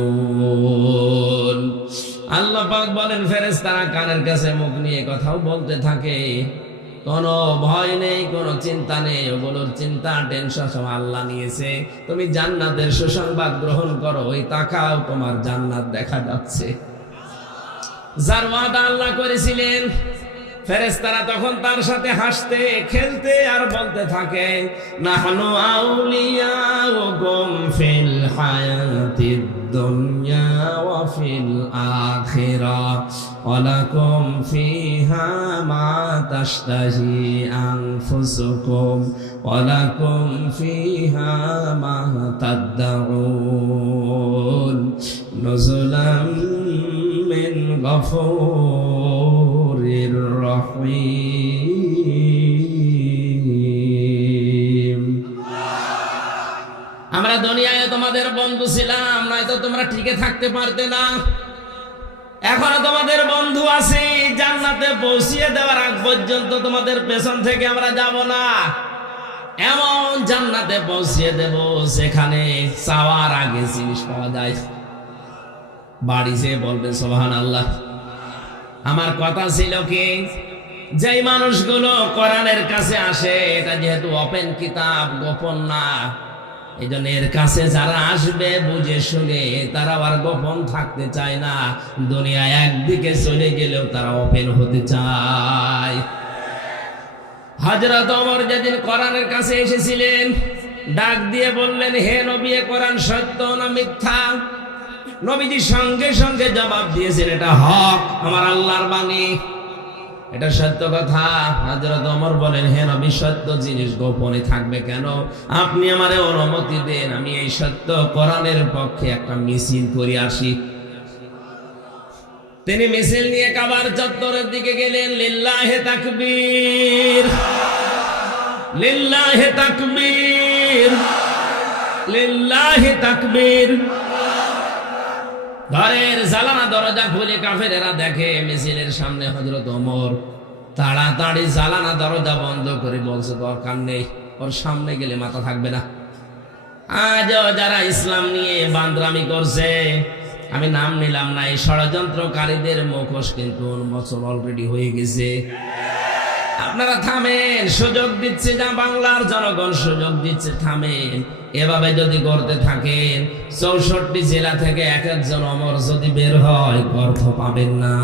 আল্লাহ পাক বলেন, ফেরেশতারা কানের কাছে মুখ নিয়ে কথাও বলতে থাকে, কোনো ভয় নেই, কোনো চিন্তা নেই, ওগুলোর চিন্তা টেনশন সব আল্লাহ নিয়েছে। তুমি জান্নাতের সুসংবাদ গ্রহণ করো, ওই তাকাও, তোমার জান্নাত দেখা যাচ্ছে। যার ওয়াদা আল্লাহ করেছিলেন, ফেরেশতারা তখন তার সাথে হাসতে খেলতে আর বলতে থাকে, নাহনু আউলিয়াউকুম ফিল হায়াতিদ দুনিয়া ওয়া ফিল আখিরাহ ওয়া লাকুম ফিহা মা তাশতাহি আনফুসুকুম ওয়া লাকুম ফিহা মা তাদউন নুজুলাম মিন গফুরির রহিম। আমরা দুনিয়ায় তোমাদের বন্ধু ছিলাম, নয়তো তোমরা টিকে থাকতে পারতে না। এখনো তোমাদের বন্ধু আছি, জান্নাতে পৌঁছিয়ে দেওয়ার আগ পর্যন্ত তোমাদের পেছন থেকে আমরা যাব না। এমন জান্নাতে পৌঁছিয়ে দেব যেখানে চাওয়ার আগে জিনিস পাওয়া যায়। বাড়ি যেয়ে বলবেন সুবহানাল্লাহ। আমার কথা ছিল কি, যেই মানুষগুলো কোরআনের কাছে আসে, এটা যেহেতু ওপেন কিতাব, গোপন না, এই জন্য এর কাছে যারা আসবে বুঝে শুনে, তারা আর গোপন থাকতে চায় না। দুনিয়া একদিকে চলে গেলেও তারা ওপেন হতে চায়। হযরত ওমর যেদিন কোরআনের কাছে এসেছিলেন, ডাক দিয়ে বললেন, হে নবী, কোরআন সত্য না মিথ্যা? নবীজি সঙ্গে সঙ্গে জবাব দিয়েছেন, এটা হক, আমার আল্লাহর বাণী, এটা সত্য কথা। হযরত ওমর বলেন, হে নবী, সত্য জিনিস গোপনে থাকবে কেন? আপনি আমারে অনুমতি দেন, আমি এই সত্য কোরআনের পক্ষে একটা মিছিল করে আসি। তিনি মিছিল নিয়ে কাবার চত্বরের দিকে গেলেন। লিল্লাহে তাকবীর, লিল্লাহে তাকবীর, লিল্লাহে তাকবীর। ঘরের জানালা দরজা খুলে কাফেরেরা দেখে মিছিলের সামনে হযরত ওমর। তাড়াতাড়ি জানালা দরজা বন্ধ করে বলছে, দরকার নেই, ওর সামনে গেলে মাথা থাকবে না। আজও যারা ইসলাম নিয়ে বান্দরামি করছে, আমি নাম নিলাম না, এই ষড়যন্ত্রকারীদের মুখোশ কিন্তু উন্মোচন অলরেডি হয়ে গেছে। আপনারা থামেন, সুযোগ দিচ্ছে যা বাংলার জনগণ সুযোগ দিচ্ছে, থামেন। এভাবে যদি করতে থাকেন, 64 জেলা থেকে এক একজন ওমর যদি বের হয়, অর্থ পাবেন না।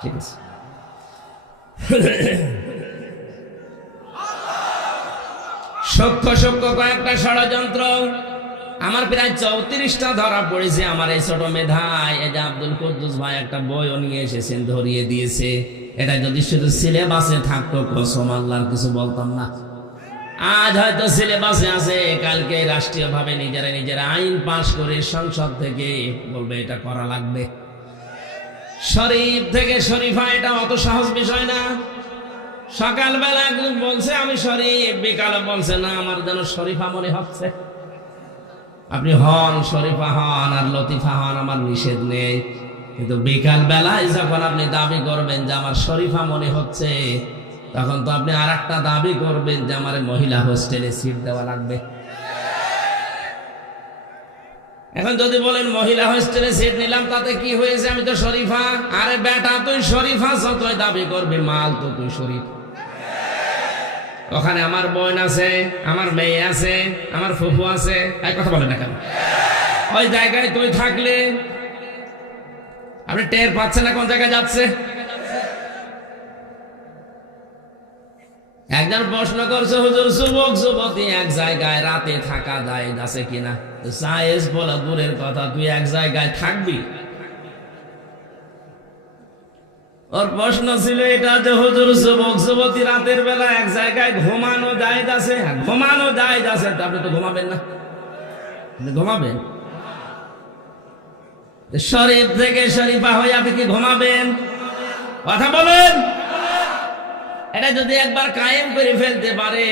ঠিক আছে। সূক্ষ্ম সূক্ষ্ম কয়েকটা ষড়যন্ত্র আমার প্রায় 34টা ধরা পড়েছে আমার এই ছোট মেধায়। এই যে আব্দুল কুদ্দুস ভাই একটা বইও নিয়ে এসেছেন, ধরিয়ে দিয়েছে। এটা যদি শুধু সিলেবাসে থাকতো, কসম আল্লাহর কিছু বলতাম না। আজ হয়তো সিলেবাসে আছে, কালকে রাষ্ট্রীয়ভাবে নিজেরা আইন পাশ করে সংসদ থেকে বলবে এটা করা লাগবে। শরীফ থেকে শরীফা, এটা অত সহজ বিষয় না। সকালবেলা বলছে আমি শরীফ, বিকালে বলছে না আমার যেন শরীফা মনে হচ্ছে। আপনি হন, শরীফা হন আর লতিফা হন, আমার নিষেধ নেই। কিন্তু বিকাল বেলায় যখন আপনি দাবি করবেন যে আমার শরীফা মনে হচ্ছে, তখন তো আপনি আর একটা দাবি করবেন যে আমার মহিলা হোস্টেলে সিট দেওয়া লাগবে। এখন যদি বলেন মহিলা হোস্টেলে সিট নিলাম, তাতে কি হয়েছে? আমি তো শরীফা। আরে বেটা, তুই শরীফা যতই দাবি করবি, মাল তো তুই শরীফ। ওখানে আমার বোন আছে, আমার মেয়ে আছে, আমার ফুফু আছে, এই কথা বলে না কেন? ওই জায়গায় তুই থাকলে আপনি টের পাচ্ছেন না কোন জায়গায় যাচ্ছে? একজন প্রশ্ন করছে, হুজুর, যুবক যুবতী এক জায়গায় রাতে থাকা যায় আছে কিনা? জায়েজ বলা দূরের কথা, তুই এক জায়গায় থাকবি? ওর প্রশ্ন ছিল এটা যে হুজুর যুবক যুবতী রাতের বেলা এক জায়গায় ঘুমানো জায়েজ আছে, ঘুমানো জায়েজ আছে, আপনি তো ঘুমাবেন না, ঘুমাবেন শরীফ থেকে শরীফা হয়ে আপনি কি ঘুমাবেন? কথা বলেন। এটা যদি একবার কায়েম করে ফেলতে পারে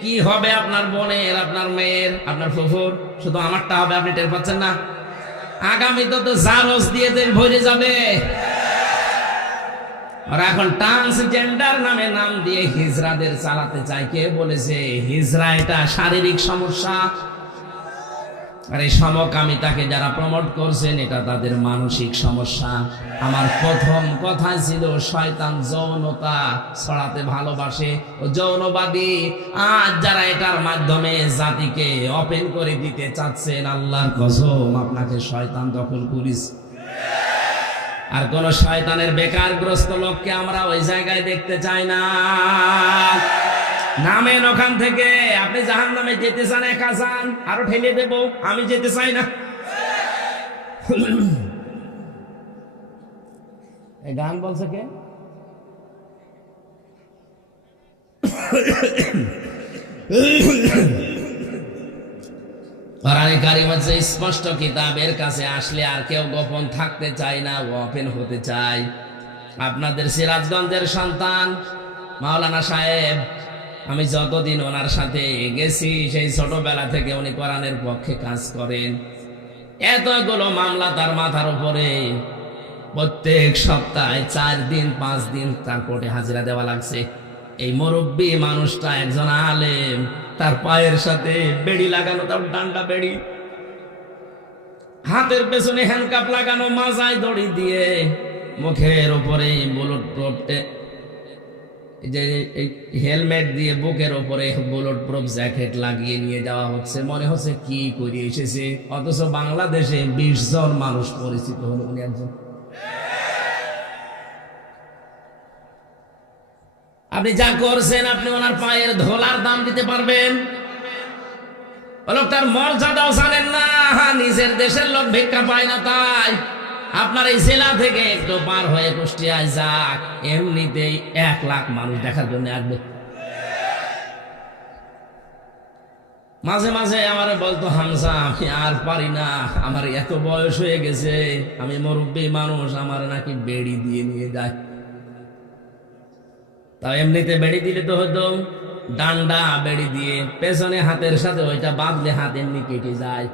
কি হবে আপনার বোনের, আপনার মেয়ের, আপনার ফুফুর? শুধু আমারটা হবে, আপনি টের পাচ্ছেন না? আগামী তো জারজ দিয়ে তেল ভরে যাবে। আর এখন ট্রান্সজেন্ডার নামে নাম দিয়ে হিজড়াদের চালাতে চায়। কে বলেছে হিজড়া এটা শারীরিক সমস্যা? আর এই সমকামিতাকে যারা প্রমোট করছেন এটা তাদের মানসিক সমস্যা। আমার প্রথম কথা ছিল শয়তান যৌনতা ছড়াতে ভালোবাসে ও যৌনবাদী। আজ যারা এটার মাধ্যমে জাতিকে ওপেন করে দিতে চাচ্ছেন, আল্লাহর কসম আপনাকে শয়তান দখল করিস। আর কোন শয়তানের বেকারগ্রস্ত লোককে আমরা ওই জায়গায় দেখতে চাই না। নামেন ওখান থেকে। আপনি জাহান্নামে যেতে চান, একা চান, আরো ঠেলে দেব, আমি যেতে চাই না। এই গান বলছে কে? কোরআনে কারীম হচ্ছে স্পষ্ট কিতাবের কাছে আসলে আর কেউ গোপন থাকতে চায় না, ওপেন হতে চায়। আপনাদের সিরাজগঞ্জের সন্তান মাওলানা সাহেব, আমি যতদিন ওনার সাথে গেছি সেই ছোটবেলা থেকে উনি কোরআনের পক্ষে কাজ করেন। এতগুলো মামলা তার মাথার উপরে, প্রত্যেক সপ্তাহে 4 দিন 5 দিন তার কোর্টে হাজিরা দেওয়া লাগছে। এই মুরব্বী মানুষটা একজন আলেম, তার পায়ের সাথে বেড়ি লাগানো, তার ডান্ডা বেড়ি, হাতের পেছনে হ্যান্ডকাপ লাগানো, মাজায় দড়ি দিয়ে, মুখের উপরে বুলেট প্রুফ যে হেলমেট দিয়ে বুকের উপরে বুলেট প্রুফ জ্যাকেট লাগিয়ে নিয়ে যাওয়া হচ্ছে। মনে হচ্ছে কি করে এসেছে, অথচ বাংলাদেশে 20 জন মানুষ পরিচিত হলো উনি একজন। আপনি যা করছেন, আপনি ওনার পায়ের ধোলার দাম দিতে পারবেন? লোকটার মর্যাদাও জানেন না। নিজের দেশের লোক ভিক্ষা পায় না, তাই আপনার এই জেলা থেকে একটু পার হয়ে কুষ্টিয়ায় যাক, এমনিতেই 1 লাখ মানুষ দেখার জন্য আসবে। মাঝে মাঝে আমার বলতো, হামজা আমি আর পারি না, আমার এত বয়স হয়ে গেছে, আমি মুরব্বী মানুষ, আমার নাকি বেড়ি দিয়ে নিয়ে যায়। তাও এমনিতে বেড়ি দিলে তো হতো ডান্ডা বেড়ি দিয়ে, পেছনে হাতের সাথে ওইটা বাঁধলে হাত এমনি কেটে যায়।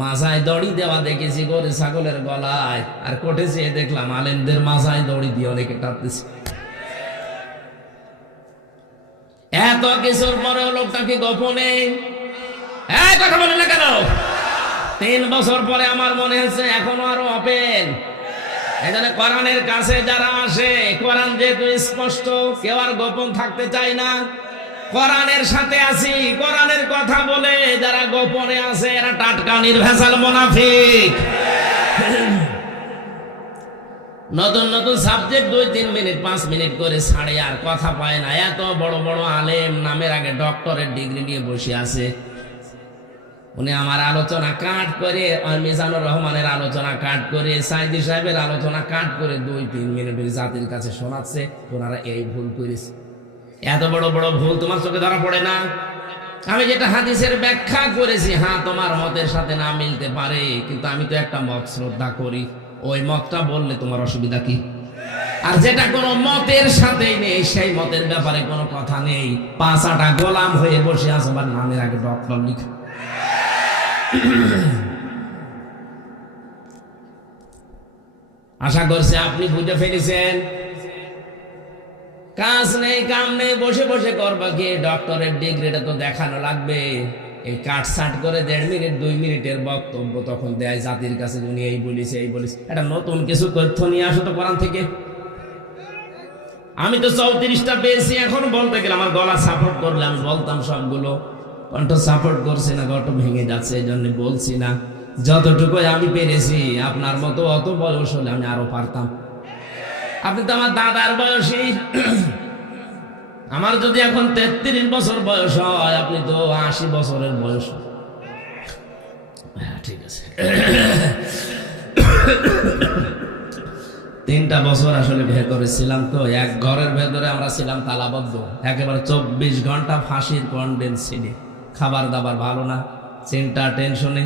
মাজায় দড়ি দেওয়া দেখেছি গরু ছাগলের গলায়, আর কোর্টে যেয়ে দেখলাম আলেমদের মাজায় দড়ি দিয়ে অনেকে টানতেছে। এত কিছুর পরে লোকটা কি গোপনে কথা বলে না কেন? 3 বছর পরে আমার মনে হচ্ছে এখনো আরো ওপেন। এখানে কোরআনের কাছে যারা আসে, কোরআন যেহেতু স্পষ্ট, কেউ আর গোপন থাকতে চায় না। কোরআনের সাথে আছি, কোরআনের কথা বলে যারা গোপনে আছে এরা টাটকা নির্ভেজাল মুনাফিক। নতুন নতুন সাবজেক্ট 2-3 মিনিট 5 মিনিট করে ছাড়ে, আর কথা পায় না। এত বড় বড় আলেম, নামের আগে ডক্টরেট ডিগ্রি নিয়ে বসে আছে। উনি আমার আলোচনা কাট করে, মিজানুর রহমানের আলোচনা কাট করে, সাইদি সাহেবের আলোচনা কাট করে 2-3 মিনিট জাতির কাছে শোনাচ্ছে ওনারা এই ভুল করেছে। এত বড় বড় ভুল তোমার চোখে ধরা পড়ে না? আমি যেটা হাদিসের ব্যাখ্যা করেছি, হ্যাঁ তোমার মতের সাথে না মিলতে পারে, কিন্তু আমি তো একটা মত শ্রদ্ধা করি, ওই মতটা বললে তোমার অসুবিধা কি? আর যেটা কোনো মতের সাথেই নেই, সেই মতের ব্যাপারে কোনো কথা নেই, 5-8টা গোলাম হয়ে বসে আছে, আমার নামের আগে ডক্টর লিখে। আশা করছি আপনি বুঝে ফেলেছেন। কাজ নেই, কাম নেই, বসে বসে করবা কি? ডক্টরের ডিগ্রিটা তো দেখানো লাগবে। এই কাটসাট করে 1.5 মিনিট 2 মিনিটের বক্তব্য তখন দেয় জাতির কাছে, উনি এই বলিস এই বলিস। এটা নতুন কিছু তথ্য নিয়ে আসো তো কোরআন থেকে। আমি তো 34টা পেয়েছি, এখন বলতে গেলে আমার গলা সাপোর্ট করলে আমি বলতাম সবগুলো, কণ্ঠ সাপোর্ট করছে না, কণ্ঠ ভেঙে যাচ্ছে, এই জন্য বলছি না। যতটুকু আমি পেরেছি, আপনার মতো অত বয়স হলে আমি আরো পারতাম। আপনি তো আমার দাদার বয়সী, আমার যদি এখন 33 বছর বয়স হয়, আপনি তো 80 বছরের বয়স। ঠিক আছে, 3টা বছর আসলে ভেতরে ছিলাম, তো এক ঘরের ভেতরে আমরা ছিলাম তালাবদ্ধ, একেবারে 24 ঘন্টা ফাঁসির কন্ডেন্স ছিলি। খাবার দাবার ভালো না, চিন্তা টেনশনে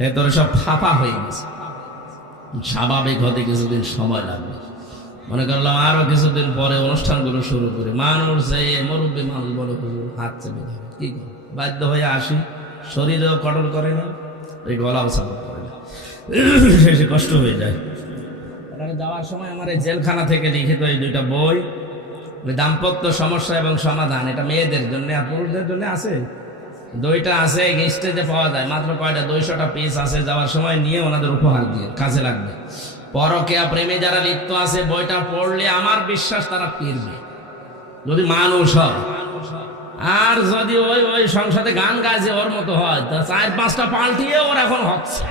ভেতরে সব ফাঁপা হয়ে গেছে। স্বাভাবিক হতে কিছুদিন সময় লাগবে, মনে করলাম আরো কিছুদিন পরে অনুষ্ঠানগুলো শুরু করি। মানুষ যে মুরব্বী মানুষ বলে হুজুর হাত চেপে ধরে, কি করে বাধ্য হয়ে আসি, শরীরেও কটল করে না, ওই গলাও সাপোর্ট করে না, শেষে কষ্ট হয়ে যায়। যাওয়ার সময় আমার এই জেলখানা থেকে লিখিত এই 2টা বই, ওই দাম্পত্য সমস্যা এবং সমাধান, এটা মেয়েদের জন্য আর পুরুষদের জন্য আছে। 2টা আছে, স্টেজে পাওয়া যায়, মাত্র কয়টা 200টা পিস আছে। যাওয়ার সময় নিয়ে ওনাদের উপহার দিয়ে, কাজে লাগবে। পরকীয়া প্রেমে যারা লিপ্ত আছে, বইটা পড়লে আমার বিশ্বাস তারা ফিরবে, যদি মানুষ হয়। আর যদি ওই ওই সংসদে গান গাইছে ওর মতো হয়, তা 4-5টা পাল্টিয়ে ওর এখন হচ্ছে।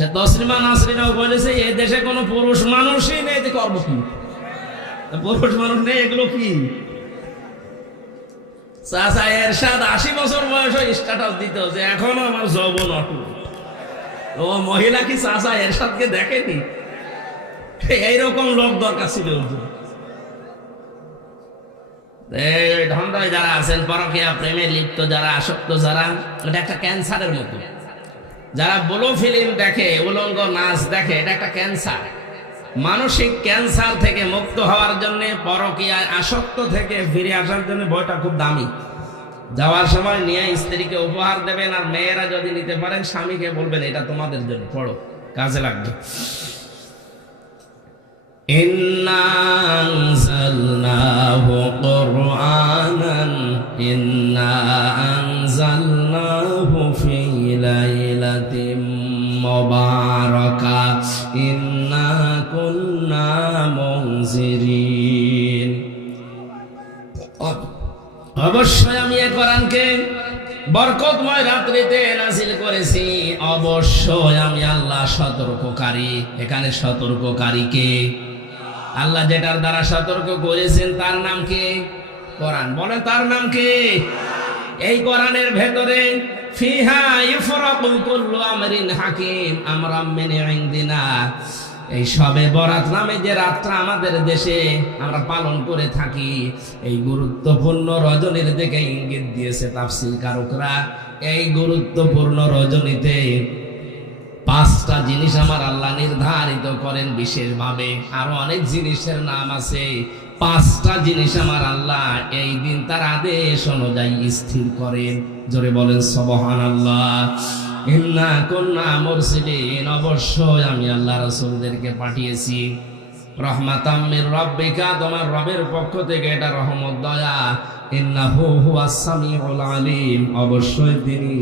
সে তসলিমা নাসরিনও বলেছে এই দেশে কোনো পুরুষ মানুষই নেই, করবো কি? পুরুষ মানুষ নেই, এগুলো কি? চাচা এরশাদ 80 বছর বয়স স্ট্যাটাস দিত যে এখনো আমার যৌবন অটুট। ও মহিলা কি চাচা এরশাদকে দেখেনি? এইরকম লোক দরকার ছিল। ঢন্ডায় যারা আছেন, পরকীয়া প্রেমে লিপ্ত যারা, আসক্ত যারা, এটা একটা ক্যান্সারের মতো। যারা ব্লু ফিল্ম দেখে, উলঙ্গ নাচ দেখে, এটা একটা ক্যান্সার। মানসিক ক্যান্সার থেকে মুক্ত হওয়ার জন্য, পরকীয়ায় আসক্ত থেকে ফিরে আসার জন্য বইটা খুব দামি। যাওয়ার সময় নিয়ে স্ত্রীকে উপহার দেবেন, আর মেয়েরা যদি নিতে পারেন স্বামীকে বলবেন এটা তোমাদের জন্য, পড়ো, কাজে লাগবে। ইন্না আনজালনাহু কুরআনান ইন্না আনজালনাহু ফি লাইলাতিন মুবারাকা ইন্না কুন্না মুনজিরিন। অবশ্যই আমি এই কোরআনকে বরকতময় রাত্রিতে নাযিল করেছি। অবশ্যই আমি আল্লাহ সতর্ককারী। এখানে সতর্ককারী কে? আল্লাহ যেটার দ্বারা সতর্ক করেছেন তার নাম কি? কোরআন। বলেন তার নাম কি? এই কোরআনের ভেতরে ফিহা ইফরাকু কুল্লু আমরিন হাকিম আমরাম মিন ইনদিনা। এই শবে বরাত নামে যে রাতটা আমাদের দেশে আমরা পালন করে থাকি, এই গুরুত্বপূর্ণ রজনীর দিকে ইঙ্গিত দিয়েছে তাফসীর কারকরা। এই গুরুত্বপূর্ণ রজনীতে 5টা জিনিস আমার আল্লাহ নির্ধারিত করেন বিশেষভাবে। আরো অনেক জিনিসের নাম আছে, 5টা জিনিস আমার আল্লাহ এই দিন তার আদেশ অনুযায়ী স্থির করেন। জোরে বলেন সুবহানাল্লাহ। ইন্না কুন্না মুরসিলিন। অবশ্যই আমি আল্লাহ রাসূলদেরকে পাঠিয়েছি রহমাতাম মির রাব্বিকা, তোমার রবের পক্ষ থেকে, এটা রহমত, দয়া। ইন্নাহু হুয়াস সামিউল আলিম। অবশ্যই তিনি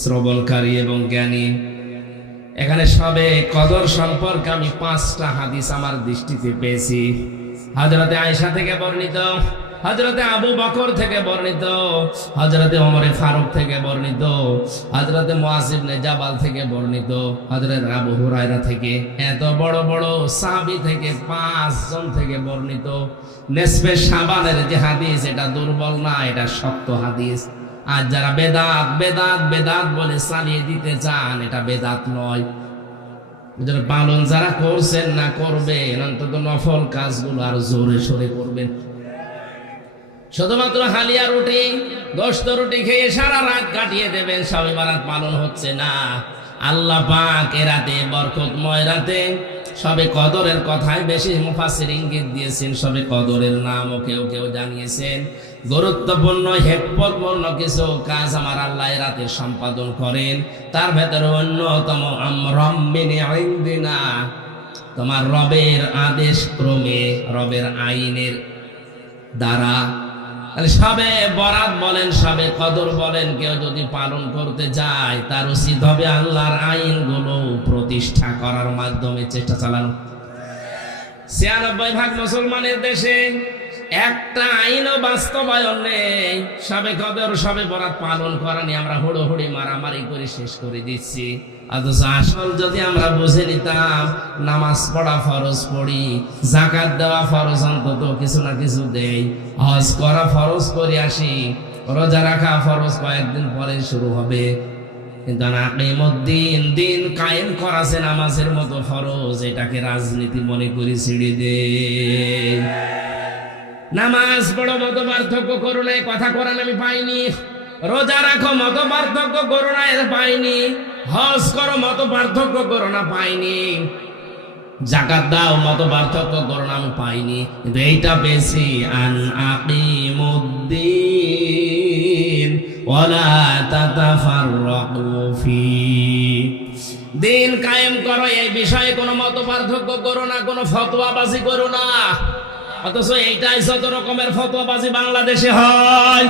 শ্রবণকারী এবং জ্ঞানী। এখানে সবে কদর সম্পর্কে আমি 5টা হাদিস আমার দৃষ্টিতে পেয়েছি। হযরতে আয়েশা থেকে বর্ণিত, হযরতে আবু বকর থেকে বর্ণিত, হযরতে ওমর ফারুক থেকে বর্ণিত, হযরতে মুআয ইবনে জাবাল থেকে বর্ণিত, হযরত আবু হুরায়রা থেকে, এত বড় বড় সাহাবী থেকে 5 জন থেকে বর্ণিত। নিসফে শাবানের যে হাদিস, এটা দুর্বল না, এটা শক্ত হাদিস। আর যারা বেদাত বেদাত বেদাত বলে চালিয়ে দিতে চান, এটা বেদাত নয়। পালন যারা করছেন না, করবেন, অন্তত নফল কাজগুলো আর জোরে সোরে করবেন। শুধুমাত্র হালিয়া রুটি, গোশত রুটি খেয়ে সারা রাত কাটিয়ে দেবেন, শবে বরাত পালন হচ্ছে না। আল্লাহ পাক এ রাতে, বরকতময় রাতে, শবে কদরের কথায় বেশি মুফাসসির ইঙ্গিত দিয়েছেন। শবে কদরের নামও কেউ কেউ জানিয়েছেন। গুরুত্বপূর্ণ হেকমতপূর্ণ কিছু কাজ আমার আল্লাহ এ রাতে সম্পাদন করেন। তার ভেতরে অন্যতম আমরাম মিন ইনদিনা, তোমার রবের আদেশ ক্রমে, রবের আইনের দ্বারা। সবে বরাত বলেন, সবে কদর বলেন, কেউ যদি পালন করতে যায় তার উচিত হবে আল্লাহর আইনগুলো প্রতিষ্ঠা করার মাধ্যমে চেষ্টা চালানো। 96% মুসলমানের দেশে একটা আইনও বাস্তবায়ন নেই। সবে কদর, সবে বরাত পালন করা নিয়ে আমরা হুড়োহুড়ি মারামারি করে শেষ করে দিচ্ছি। অথচ আসল যদি আমরা বুঝে নিতাম, নামাজ পড়া ফরজ পড়ি, যাকাত দেওয়া ফরজ, অন্তত কিছু না কিছু দেই, হজ করা ফরজ করে আসি, রোজা রাখা ফরজ কয়েকদিন পরে শুরু হবে, কিন্তু আকিমুদ্দিন, দিন কায়েম করাছে নামাজের মতো ফরজ, এটাকে রাজনীতি মনে করে ছেড়ে দে। নামাজ পড়ো, মত পার্থক্য করো না, কথা কোরআন আমি পাইনি। রোজা রাখো, মত পার্থক্য করো না, এটা পাইনি। হজ করো, মত পার্থক্য করো না, পাইনি। যাকাত দাও, মত পার্থক্য করো না, আমি পাইনি। কিন্তু এইটা বেশি, আন আকিমুদ্দিন ওয়ালা তাতাফাররাকু ফি, দিন কায়েম করো, এই বিষয়ে কোনো মত পার্থক্য করো না, কোনো ফতোয়াবাজি করো না। অথচ এইটাই যত রকমের ফতোয়াবাজি বাংলাদেশে হয়।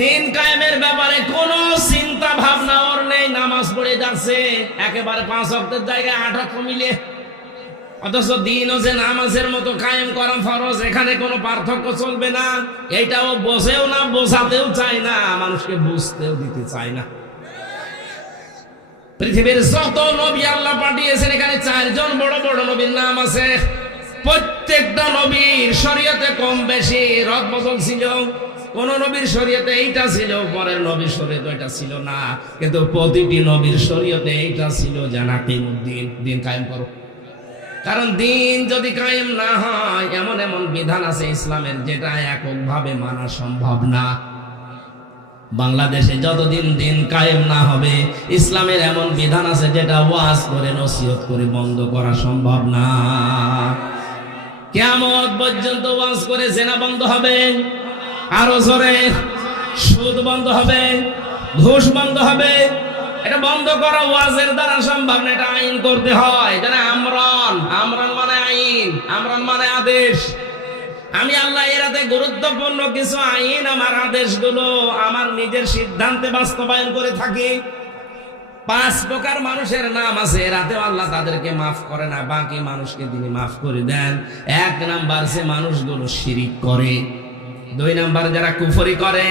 দিন কায়েমের ব্যাপারে কোনো চিন্তা ভাবনা ওর নেই, নামাজ পড়ে যাচ্ছে একেবারে 5 ওয়াক্তের জায়গায় 8 ওয়াক্ত মিলে। অথচ দিনও যে নামাজের মতো কায়েম করা ফরজ, এখানে কোনো পার্থক্য চলবে না। এইটাও বোঝেও না, বোঝাতেও চায় না, মানুষকে বুঝতেও দিতে চায় না। পৃথিবীর যত নবী আল্লাহ পাঠিয়েছেন, এখানে 4 জন বড় বড় নবীর নাম আছে। প্রত্যেকটা নবীর শরীয়তে কম বেশি রদ বদল ছিল। কোন নবীর শরীয়তে এইটা ছিল, পরের নবীর শরীয়তে এটা ছিল না, কিন্তু প্রতিটি নবীর শরীয়তে এইটা ছিল যে আকিমুদ্দিন, দিন কায়েম করো। কারণ দিন যদি কায়েম না হয়, এমন এমন বিধান আছে ইসলামের যেটা এককভাবে মানা সম্ভব না। বাংলাদেশে যতদিন দিন কায়েম না হবে, ইসলামের এমন বিধান আছে যেটা ওয়াজ করে নসিহত করে বন্ধ করা সম্ভব না। কিয়ামত পর্যন্ত ওয়াজ করে জেনা বন্ধ হবে, আরো জোরে সুদ বন্ধ হবে, ঘুষ বন্ধ হবে। এটা বন্ধ করা ওয়াজের দ্বারা সম্ভব না, এটা আইন করতে হয়। যেন আমরন, আমরন মানে আইন, আমরন মানে আদেশ। আমি আল্লাহ এরাতে গুরুত্বপূর্ণ কিছু আইন, আমার আদেশগুলো আমার নিজের সিদ্ধান্তে বাস্তবায়ন করে থাকি। 5 প্রকার মানুষের নাম আছে, রাতে আল্লাহ তাদেরকে মাফ করে না, বাকি মানুষকে তিনি মাফ করে দেন। 1 নাম্বার সে মানুষগুলো শিরিক করে, 2 নাম্বার যারা কুফরি করে,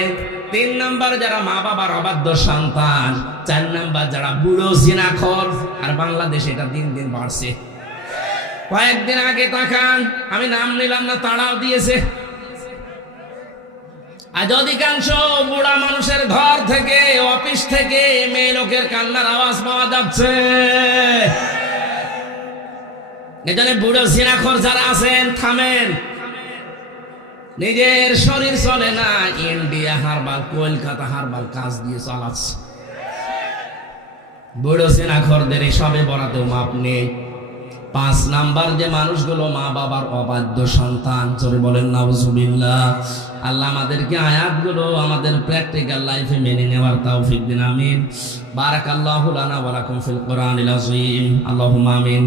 3 নাম্বার যারা মা বাবার অবাধ্য সন্তান, 4 নাম্বার যারা বুড়ো জিনাখোর। আর বাংলাদেশে এটা দিন দিন বাড়ছে। কয়েকদিন আগে তাকান, আমি নাম নিলাম না, তাড়াও দিয়েছে। আজ অধিকাংশ বুড়া মানুষের ঘর থেকে, অফিস থেকে মেয়ে লোকের কান্নার আওয়াজ পাওয়া যাচ্ছে। এজন্য বুড়ো জিনাখোর যারা আছেন, থামেন। নিজের শরীর চলে না, ইন্ডিয়া হারবাল, কলকাতা হারবাল কাজ দিয়ে চালাচ্ছে। বুড়ো জিনাখোরদের সবে বরাতেও মাপ নেই। 5 নাম্বার যে মানুষগুলো মা বাবার অবাধ্য সন্তান, জোরে বলেন নাউজুবিল্লাহ। আল্লাহ আমাদেরকে আয়াতগুলো আমাদের প্র্যাকটিক্যাল লাইফে মেনে নেওয়ার তৌফিক দিন, আমিন। বারাকাল্লাহু লানা ওয়া লাকুম ফিল কোরআনিল আযীম, আল্লাহুম্মা আমিন।